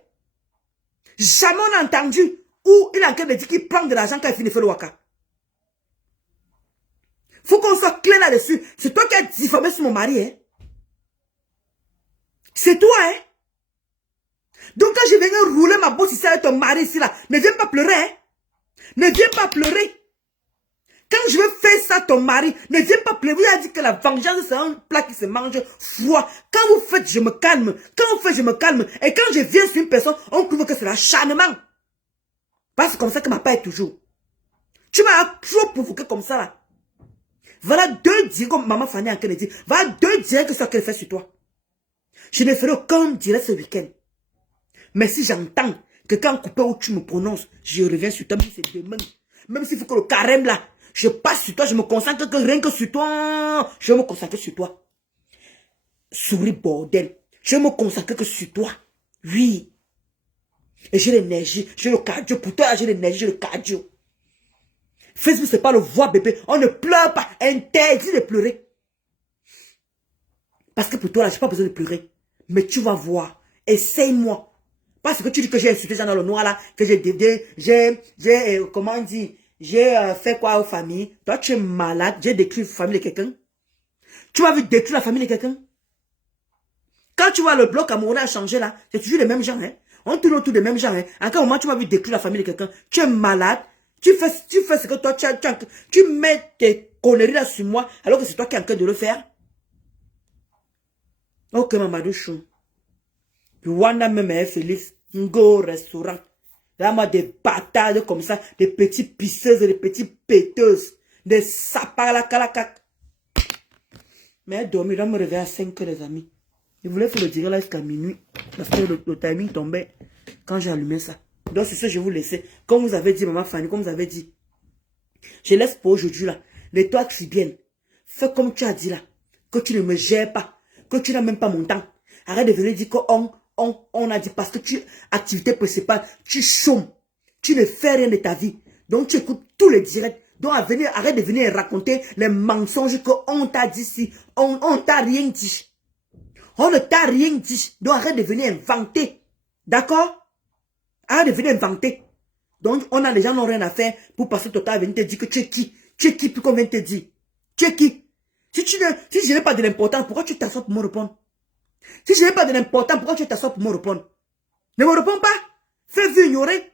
Jamais on a entendu où il a en train de dire qu'il prend de l'argent quand il finit de faire le waka. Faut qu'on soit clair là-dessus. C'est toi qui as diffamé sur mon mari, hein? C'est toi, hein? Donc quand je viens rouler ma bosse ici avec ton mari ici là, ne viens pas pleurer, hein? Ne viens pas pleurer. Quand je vais faire ça à ton mari, ne viens pas pleurer. Vous avez dit que la vengeance, c'est un plat qui se mange froid. Quand vous faites, je me calme. Quand vous faites, je me calme. Et quand je viens sur une personne, on trouve que c'est l'acharnement. Parce que c'est comme ça que ma père est toujours. Tu m'as trop provoqué comme ça là. Voilà 2 directs, comme maman Fanny a dit. Voilà 2 directs que ça qu'elle fait sur toi. Je ne ferai aucun direct ce week-end. Mais si j'entends que quand coupé où tu me prononces, je reviens sur toi, même si c'est demain. Même s'il faut que le carême là, je passe sur toi, je me concentre que rien que sur toi. Je me concentre sur toi. Souris bordel. Je me consacre que sur toi. Oui. Et j'ai l'énergie, j'ai le cardio. Pour toi, j'ai l'énergie, j'ai le cardio. Facebook, c'est pas le voir bébé. On ne pleure pas. Interdit de pleurer. Parce que pour toi, là, j'ai pas besoin de pleurer. Mais tu vas voir. Essaye-moi. Parce que tu dis que j'ai insulté dans le noir là. Que comment on dit? J'ai fait quoi aux familles? Toi, tu es malade. J'ai détruit la famille de quelqu'un. Tu m'as vu détruire la famille de quelqu'un? Quand tu vois le bloc amoureux a changé là, c'est toujours les mêmes gens. Hein? On tourne autour des mêmes gens. Hein? À quel moment tu m'as vu détruire la famille de quelqu'un? Tu es malade. Tu fais ce que toi, tu mets tes conneries là sur moi, alors que c'est toi qui es en train de le faire. Ok, Mamadou Chou. Rwanda même Félix. Ngo restaurant. Là, moi, des bâtards comme ça, des petits pisseuses, des petits péteuses, des sapins à la calacac. Mais elle dormit, elle me réveille à 5 heures, les amis. Je voulais faire le direct là jusqu'à minuit. Parce que le timing tombait quand j'ai allumé ça. Donc, c'est ça que je vous laissais. Comme vous avez dit, maman Fanny, comme vous avez dit. Je laisse pour aujourd'hui là. Les toi qui bien. Fais comme tu as dit là. Que tu ne me gères pas. Que tu n'as même pas mon temps. Arrête de venir dire qu'on a dit parce que tu activité principale, tu chômes. Tu ne fais rien de ta vie. Donc, tu écoutes tous les directs. Donc, arrête de venir raconter les mensonges qu'on t'a dit si. On t'a rien dit. On ne t'a rien dit. Donc, arrête de venir inventer. D'accord? Arrête de venir inventer. Donc, les gens n'ont rien à faire pour passer ton temps à venir te dire que tu es qui? Tu es qui puis qu'on vient te dire? Tu es qui? Si je n'ai pas de l'importance, pourquoi tu t'assois pour me répondre? Si je n'ai pas de l'importance, pourquoi tu t'assois pour me répondre? Ne me réponds pas. Fais vu ignorer.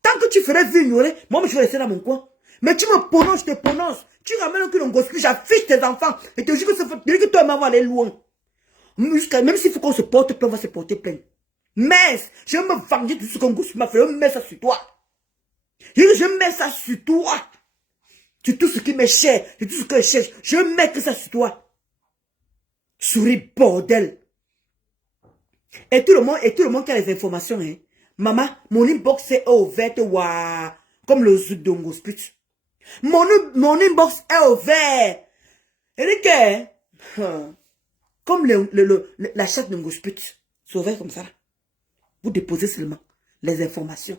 Tant que tu ferais vu ignorer, moi je vais rester dans mon coin. Mais tu me prononces, je te prononce. Tu ramènes un coup gospel, j'affiche tes enfants. Et te dis que toi et moi, on va aller loin. Même s'il faut qu'on se porte plainte, on va se porter plainte. Mais, je vais me venger de tout ce qu'on gospel m'a fait. Je mets ça sur toi. Je mets ça sur toi. C'est tout ce qui m'est cher. C'est tout ce que je cherche. Je mets que ça sur toi. Souris bordel. Et tout le monde qui a les informations, hein. Maman, mon inbox est ouverte, waouh. Comme le zouk de Ngosput. Mon inbox est ouvert. Et que, comme la chatte de Ngosput. C'est ouvert comme ça. Vous déposez seulement les informations.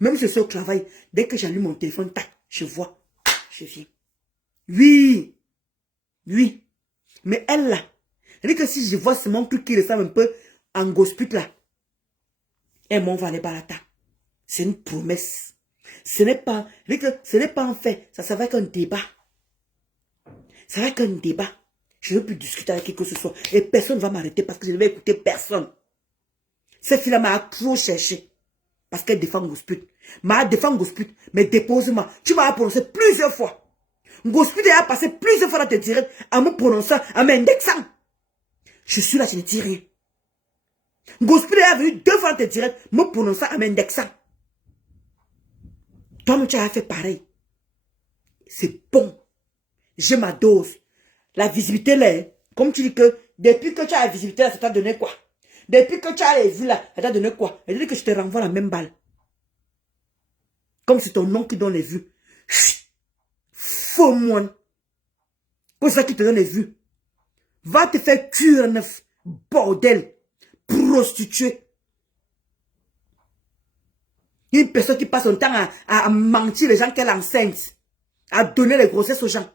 Même si c'est au travail, dès que j'allume mon téléphone, tac, Je vois. Je viens. Oui. Oui. Mais elle là, elle dit que si je vois ce mon truc qui ressemble un peu en gospel là, elle m'en va les balata. C'est une promesse. Ce n'est pas, elle dit que ce n'est pas un fait. Ça va être un débat. Ça va être un débat. Je ne veux plus discuter avec qui que ce soit. Et personne ne va m'arrêter parce que je ne vais écouter personne. Cette fille-là m'a trop cherché. Parce qu'elle défend Gosput. M'a défend Gosput. Mais dépose-moi. Tu m'as prononcé plusieurs fois. Gosput a passé plusieurs fois dans tes directs en me prononçant, en m'indexant. Je suis là, je ne dis rien. Gosput est venu 2 fois dans tes directs, me prononçant, en m'indexant. Toi, tu as fait pareil. C'est bon. J'ai ma dose. La visibilité là, comme tu dis que depuis que tu as la visibilité là, ça t'a donné quoi? Depuis que tu as les vues là, ça t'a donné quoi? Elle dit que je te renvoie la même balle. Comme c'est ton nom qui donne les vues. Chut. Faux moine. C'est ça qui te donne les vues. Va te faire cuire neuf. Bordel. Prostituée. Une personne qui passe son temps à mentir les gens qu'elle enceinte. À donner les grossesses aux gens.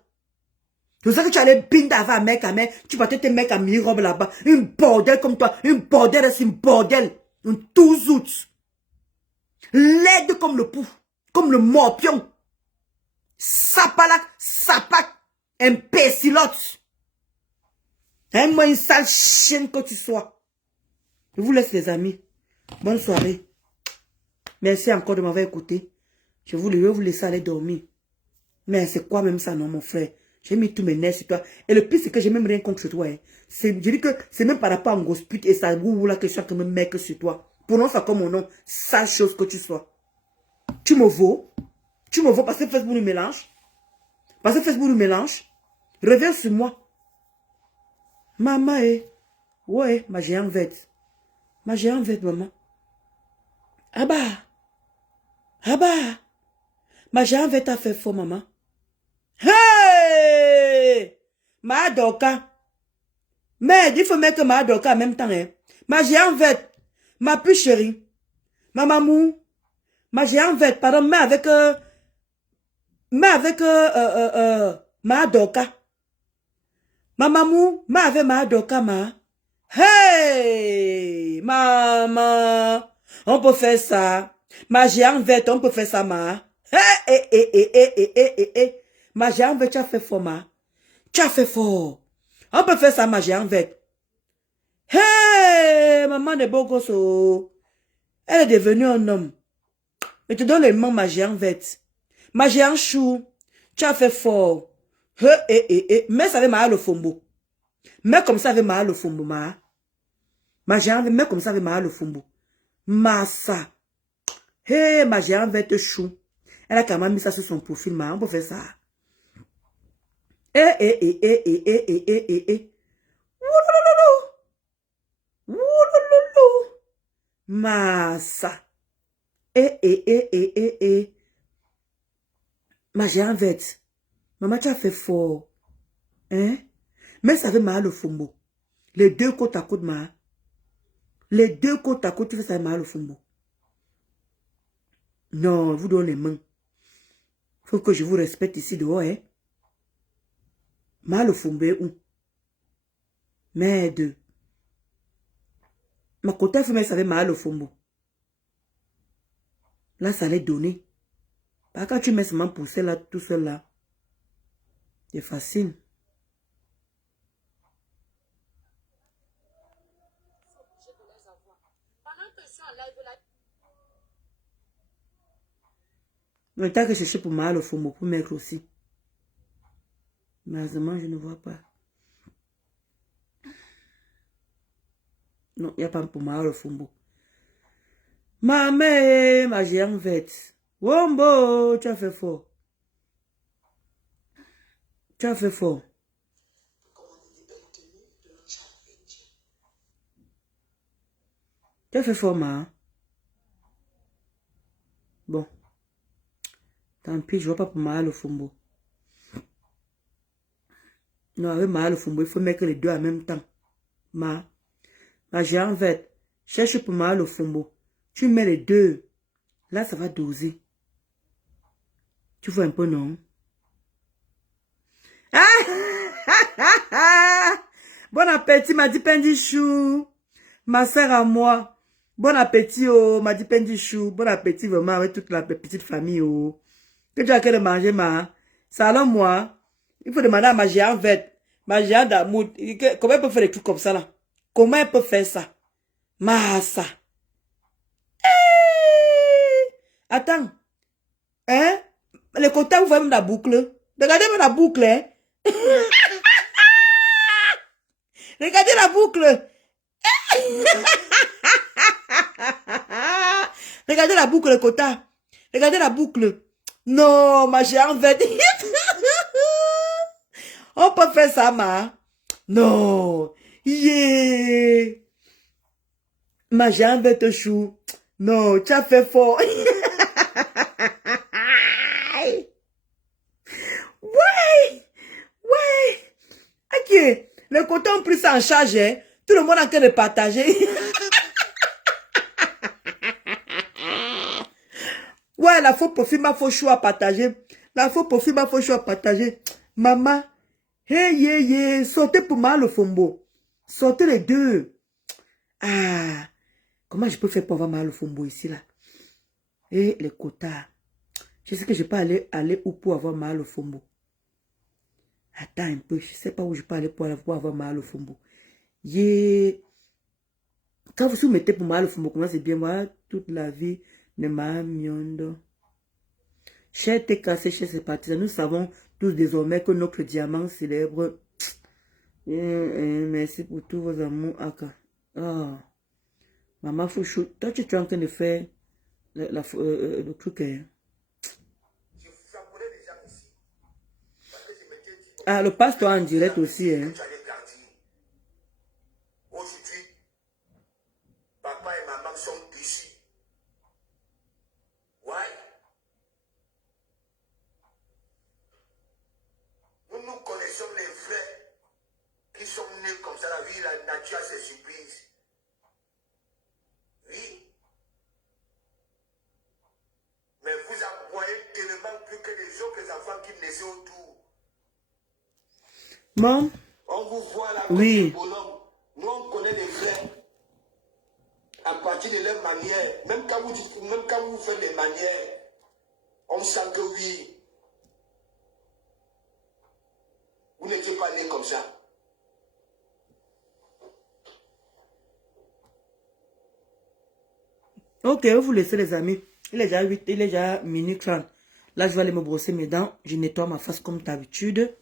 C'est ça que tu allais binder avec un mec à main. Tu battais tes mecs à mi-robe là-bas. Une bordel comme toi. Une bordel, c'est une bordel. Une touzoute. Laide comme le pouf. Comme le morpion. Sapalac, sapac. Imbécilote. Moi une sale chienne que tu sois. Je vous laisse les amis. Bonne soirée. Merci encore de m'avoir écouté. Je vais vous laisser aller dormir. Mais c'est quoi même ça, non, mon frère? J'ai mis tous mes nerfs sur toi. Et le pire, c'est que j'ai même rien contre toi. Hein. Je dis que c'est même par rapport à un gosput et ça vous la question que me met que sur toi. Prononce ça comme mon nom. Sale chose que tu sois. Tu me vaux. Tu me vaux parce que Facebook nous mélange. Parce que Facebook nous mélange. Reviens sur moi. Maman, ouais, ma géante verte. Ma géante verte, maman. Ah bah. Ah bah. Ma géante verte a fait faux, maman. Hey! Ma doka. Mais il faut mettre ma doka en même temps. Hein. Ma géante verte. Ma plus chérie. Ma mamou. Ma géante verte. Pardon, mais avec ma doka. Ma mamou. Mais avec ma doka, ma. Hey! Maman. On peut faire ça. Ma géante verte, on peut faire ça, ma. Hey! Ma géante verte, tu as fait fort, ma. Tu as fait fort. On peut faire ça, ma géante verte. Hey, maman de Bogoso. Elle est devenue un homme. Je te donne le nom, ma géante verte. Ma géante chou. Tu as fait fort. Mais ça avait mal au fombo. Mais comme ça avait mal au fombo, ma. Ma géante verte, mais comme ça avait mal au fombo. Massa. Hey, ma géante verte chou. Elle a quand même mis ça sur son profil, ma. On peut faire ça. Massa. Ma géante verte. Maman, tu as fait fort. Hein? Mais ça fait mal au fombo. Les deux côte à côte, ma. Les deux côte à côte, tu fais ça mal au fombo. Non, vous donnez les mains. Faut que je vous respecte ici dehors, hein? Mal au fombo où? Merde. Ma côté femelle savait mal au fombo. Là, ça allait donner. Parce que quand tu mets seulement pousser là, tout seul là, c'est facile. Mais tant que je cherche pour mal au fombo, pour mettre aussi. Malheureusement, je ne vois pas. Non, il n'y a pas pour mal au fombo. Ma mère, ma géante verte. Wombo, tu as fait fort. Tu as fait fort. Tu as fait fort, ma. Bon. Tant pis, je ne vois pas pour mal au fombo. Non, avec mal au fombo, il faut mettre les deux en même temps. Ma géante verte. Cherche pour mal au fombo. Tu mets les deux. Là, ça va doser. Tu vois un peu, non? Bon appétit, m'a dit Pendichou. Ma soeur à moi. Bon appétit, oh, m'a dit Pendichou. Bon appétit vraiment avec toute la petite famille, oh. Que tu as qu'à manger, ma. Ça alors moi. Il faut demander à ma géante verte. Ma géante d'amour. Comment elle peut faire des trucs comme ça, là? Comment elle peut faire ça? Massa. Attends. Hein? Le côté, vous voyez même la boucle. Regardez même la boucle, hein? Regardez la boucle. Regardez la boucle, le quota. Regardez la boucle. Non, ma géante verte. On peut faire ça, ma. Non. Yeah. Ma géante verte chou. Non, tu as fait fort. Ouais. Ok. Le côté en plus en charge, hein? Tout le monde en train de partager. Ouais, la faux profil m'a faux choix à partager. La faux profil m'a faux choix à partager. Maman, hey, sortez pour moi le fombo. Sortez les deux. Ah, comment je peux faire pour avoir mal le fombo ici, là? Et les quotas. Je sais que je peux aller où pour avoir mal au fombo. Attends un peu, je sais pas où je peux aller pour avoir mal au fombo. Yeah. Quand vous mettez pour mal au fombo, comment c'est bien, moi, toute la vie de ma miondo. Cher t'es cassé chez ses partisans. Nous savons tous désormais que notre diamant célèbre. Merci pour tous vos amours, Aka. Oh. Maman Fouchou, toi tu es en train de faire le truc, hein? Ah, le pasteur en direct aussi, hein. Aujourd'hui, papa et maman sont ici. Ouais. Nous connaissons les frères qui sont nés comme ça. La vie, la nature a ses surprises. Oui. Mais vous aboyez tellement plus que les autres enfants qui naissaient autour. Bon. On vous voit là, oui. Bonhomme. Nous, on connaît les frères à partir de leur manière. Même quand vous faites des manières, on sent que oui, vous n'étiez pas né comme ça. Ok, vous laissez les amis. Il est déjà 8, il est déjà minuit 30. Là, je vais aller me brosser mes dents. Je nettoie ma face comme d'habitude.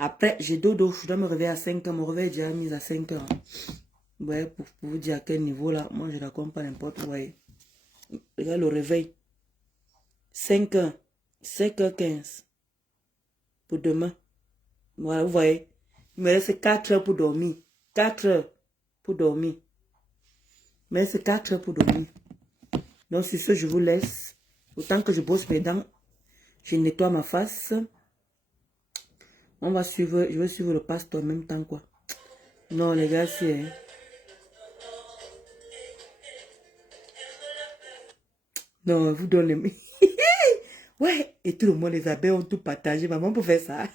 Après, j'ai dodo. Je dois me réveiller à 5 h. Mon réveil est déjà mis à 5 h. Ouais, pour vous dire à quel niveau là. Moi, je ne raconte pas n'importe où. Ouais. Regarde le réveil. 5 h. 5h15. Pour demain. Voilà, vous voyez. Il me reste 4 heures pour dormir. 4 heures pour dormir. Mais c'est 4 heures pour dormir. Donc, c'est ce, je vous laisse. Autant que je brosse mes dents, je nettoie ma face. On va suivre, je vais suivre le pasteur en même temps, quoi. Non, les gars, c'est... Non, vous donnez... Ouais, et tout le monde, les abeilles ont tout partagé. Maman peut faire ça.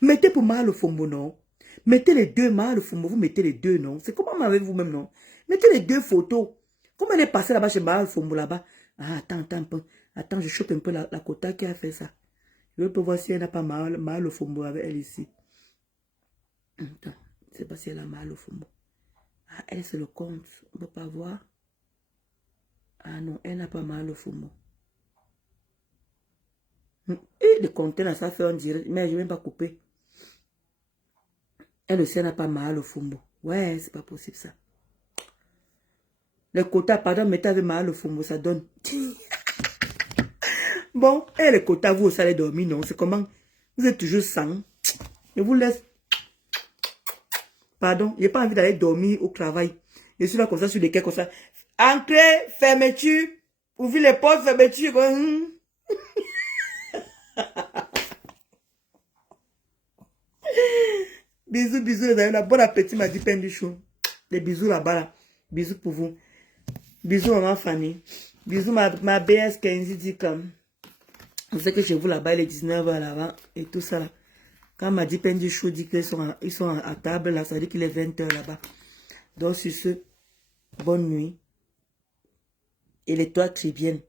Mettez pour moi le fombo, non? Mettez les deux, mal le fombo, vous mettez les deux, non? C'est comment m'avez vous-même, non? Mettez les deux photos. Comment elle est passée là-bas chez Mal Fombo là-bas? Ah, attends un peu. Attends, je chope un peu la quota qui a fait ça. Je veux voir si elle n'a pas mal au Fombo avec elle ici. Attends, je ne sais pas si elle a mal au Fombo. Ah, elle, c'est le compte. On ne peut pas voir. Ah non, elle n'a pas mal au Fombo. Et le compte là, ça fait en direct. Mais je ne vais même pas couper. Elle aussi, elle n'a pas mal au Fombo. Ouais, c'est pas possible ça. Le quota, pardon, mettez avec mal au Fombo, ça donne. Bon, et le quota, vous aussi allez dormir, non? C'est comment? Vous êtes toujours sang. Je vous laisse. Pardon, je n'ai pas envie d'aller dormir au travail. Je suis là comme ça, sur les quais comme ça. Entrez, fermeture. Ouvrez les portes, fermeture. Bisous, bisous, les amis. Bon appétit, m'a dit Pendichou. Des bisous là-bas, là. Bisous pour vous. Bisous, maman Fanny. Bisous, ma BS Kenzie dit comme. Vous savez que chez vous là-bas, il est 19h là-bas et tout ça là. Quand Madi Pendi Chou dit qu'ils sont à table là, ça veut dire qu'il est 20h là-bas. Donc sur ce, bonne nuit. Et les toits tribiennes.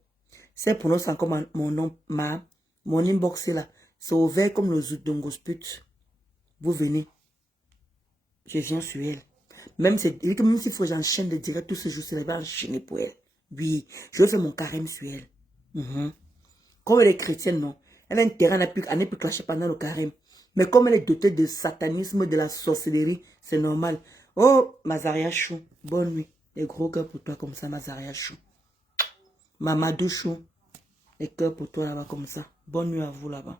C'est pour nous encore mon nom, mon inbox là. C'est ouvert comme le Zoudongosput. Vous venez. Je viens sur elle. Même s'il faut que j'enchaîne de direct tout ce jour, je vais enchaîner pour elle. Oui, je vais faire mon carême sur elle. Comme elle est chrétienne, non. Elle a un terrain à ne plus clasher pendant le carême. Mais comme elle est dotée de satanisme, de la sorcellerie, c'est normal. Oh, Mazaria Chou, bonne nuit. Des gros cœurs pour toi comme ça, Mazaria Chou. Mamadou Chou, des cœurs pour toi là-bas comme ça. Bonne nuit à vous là-bas.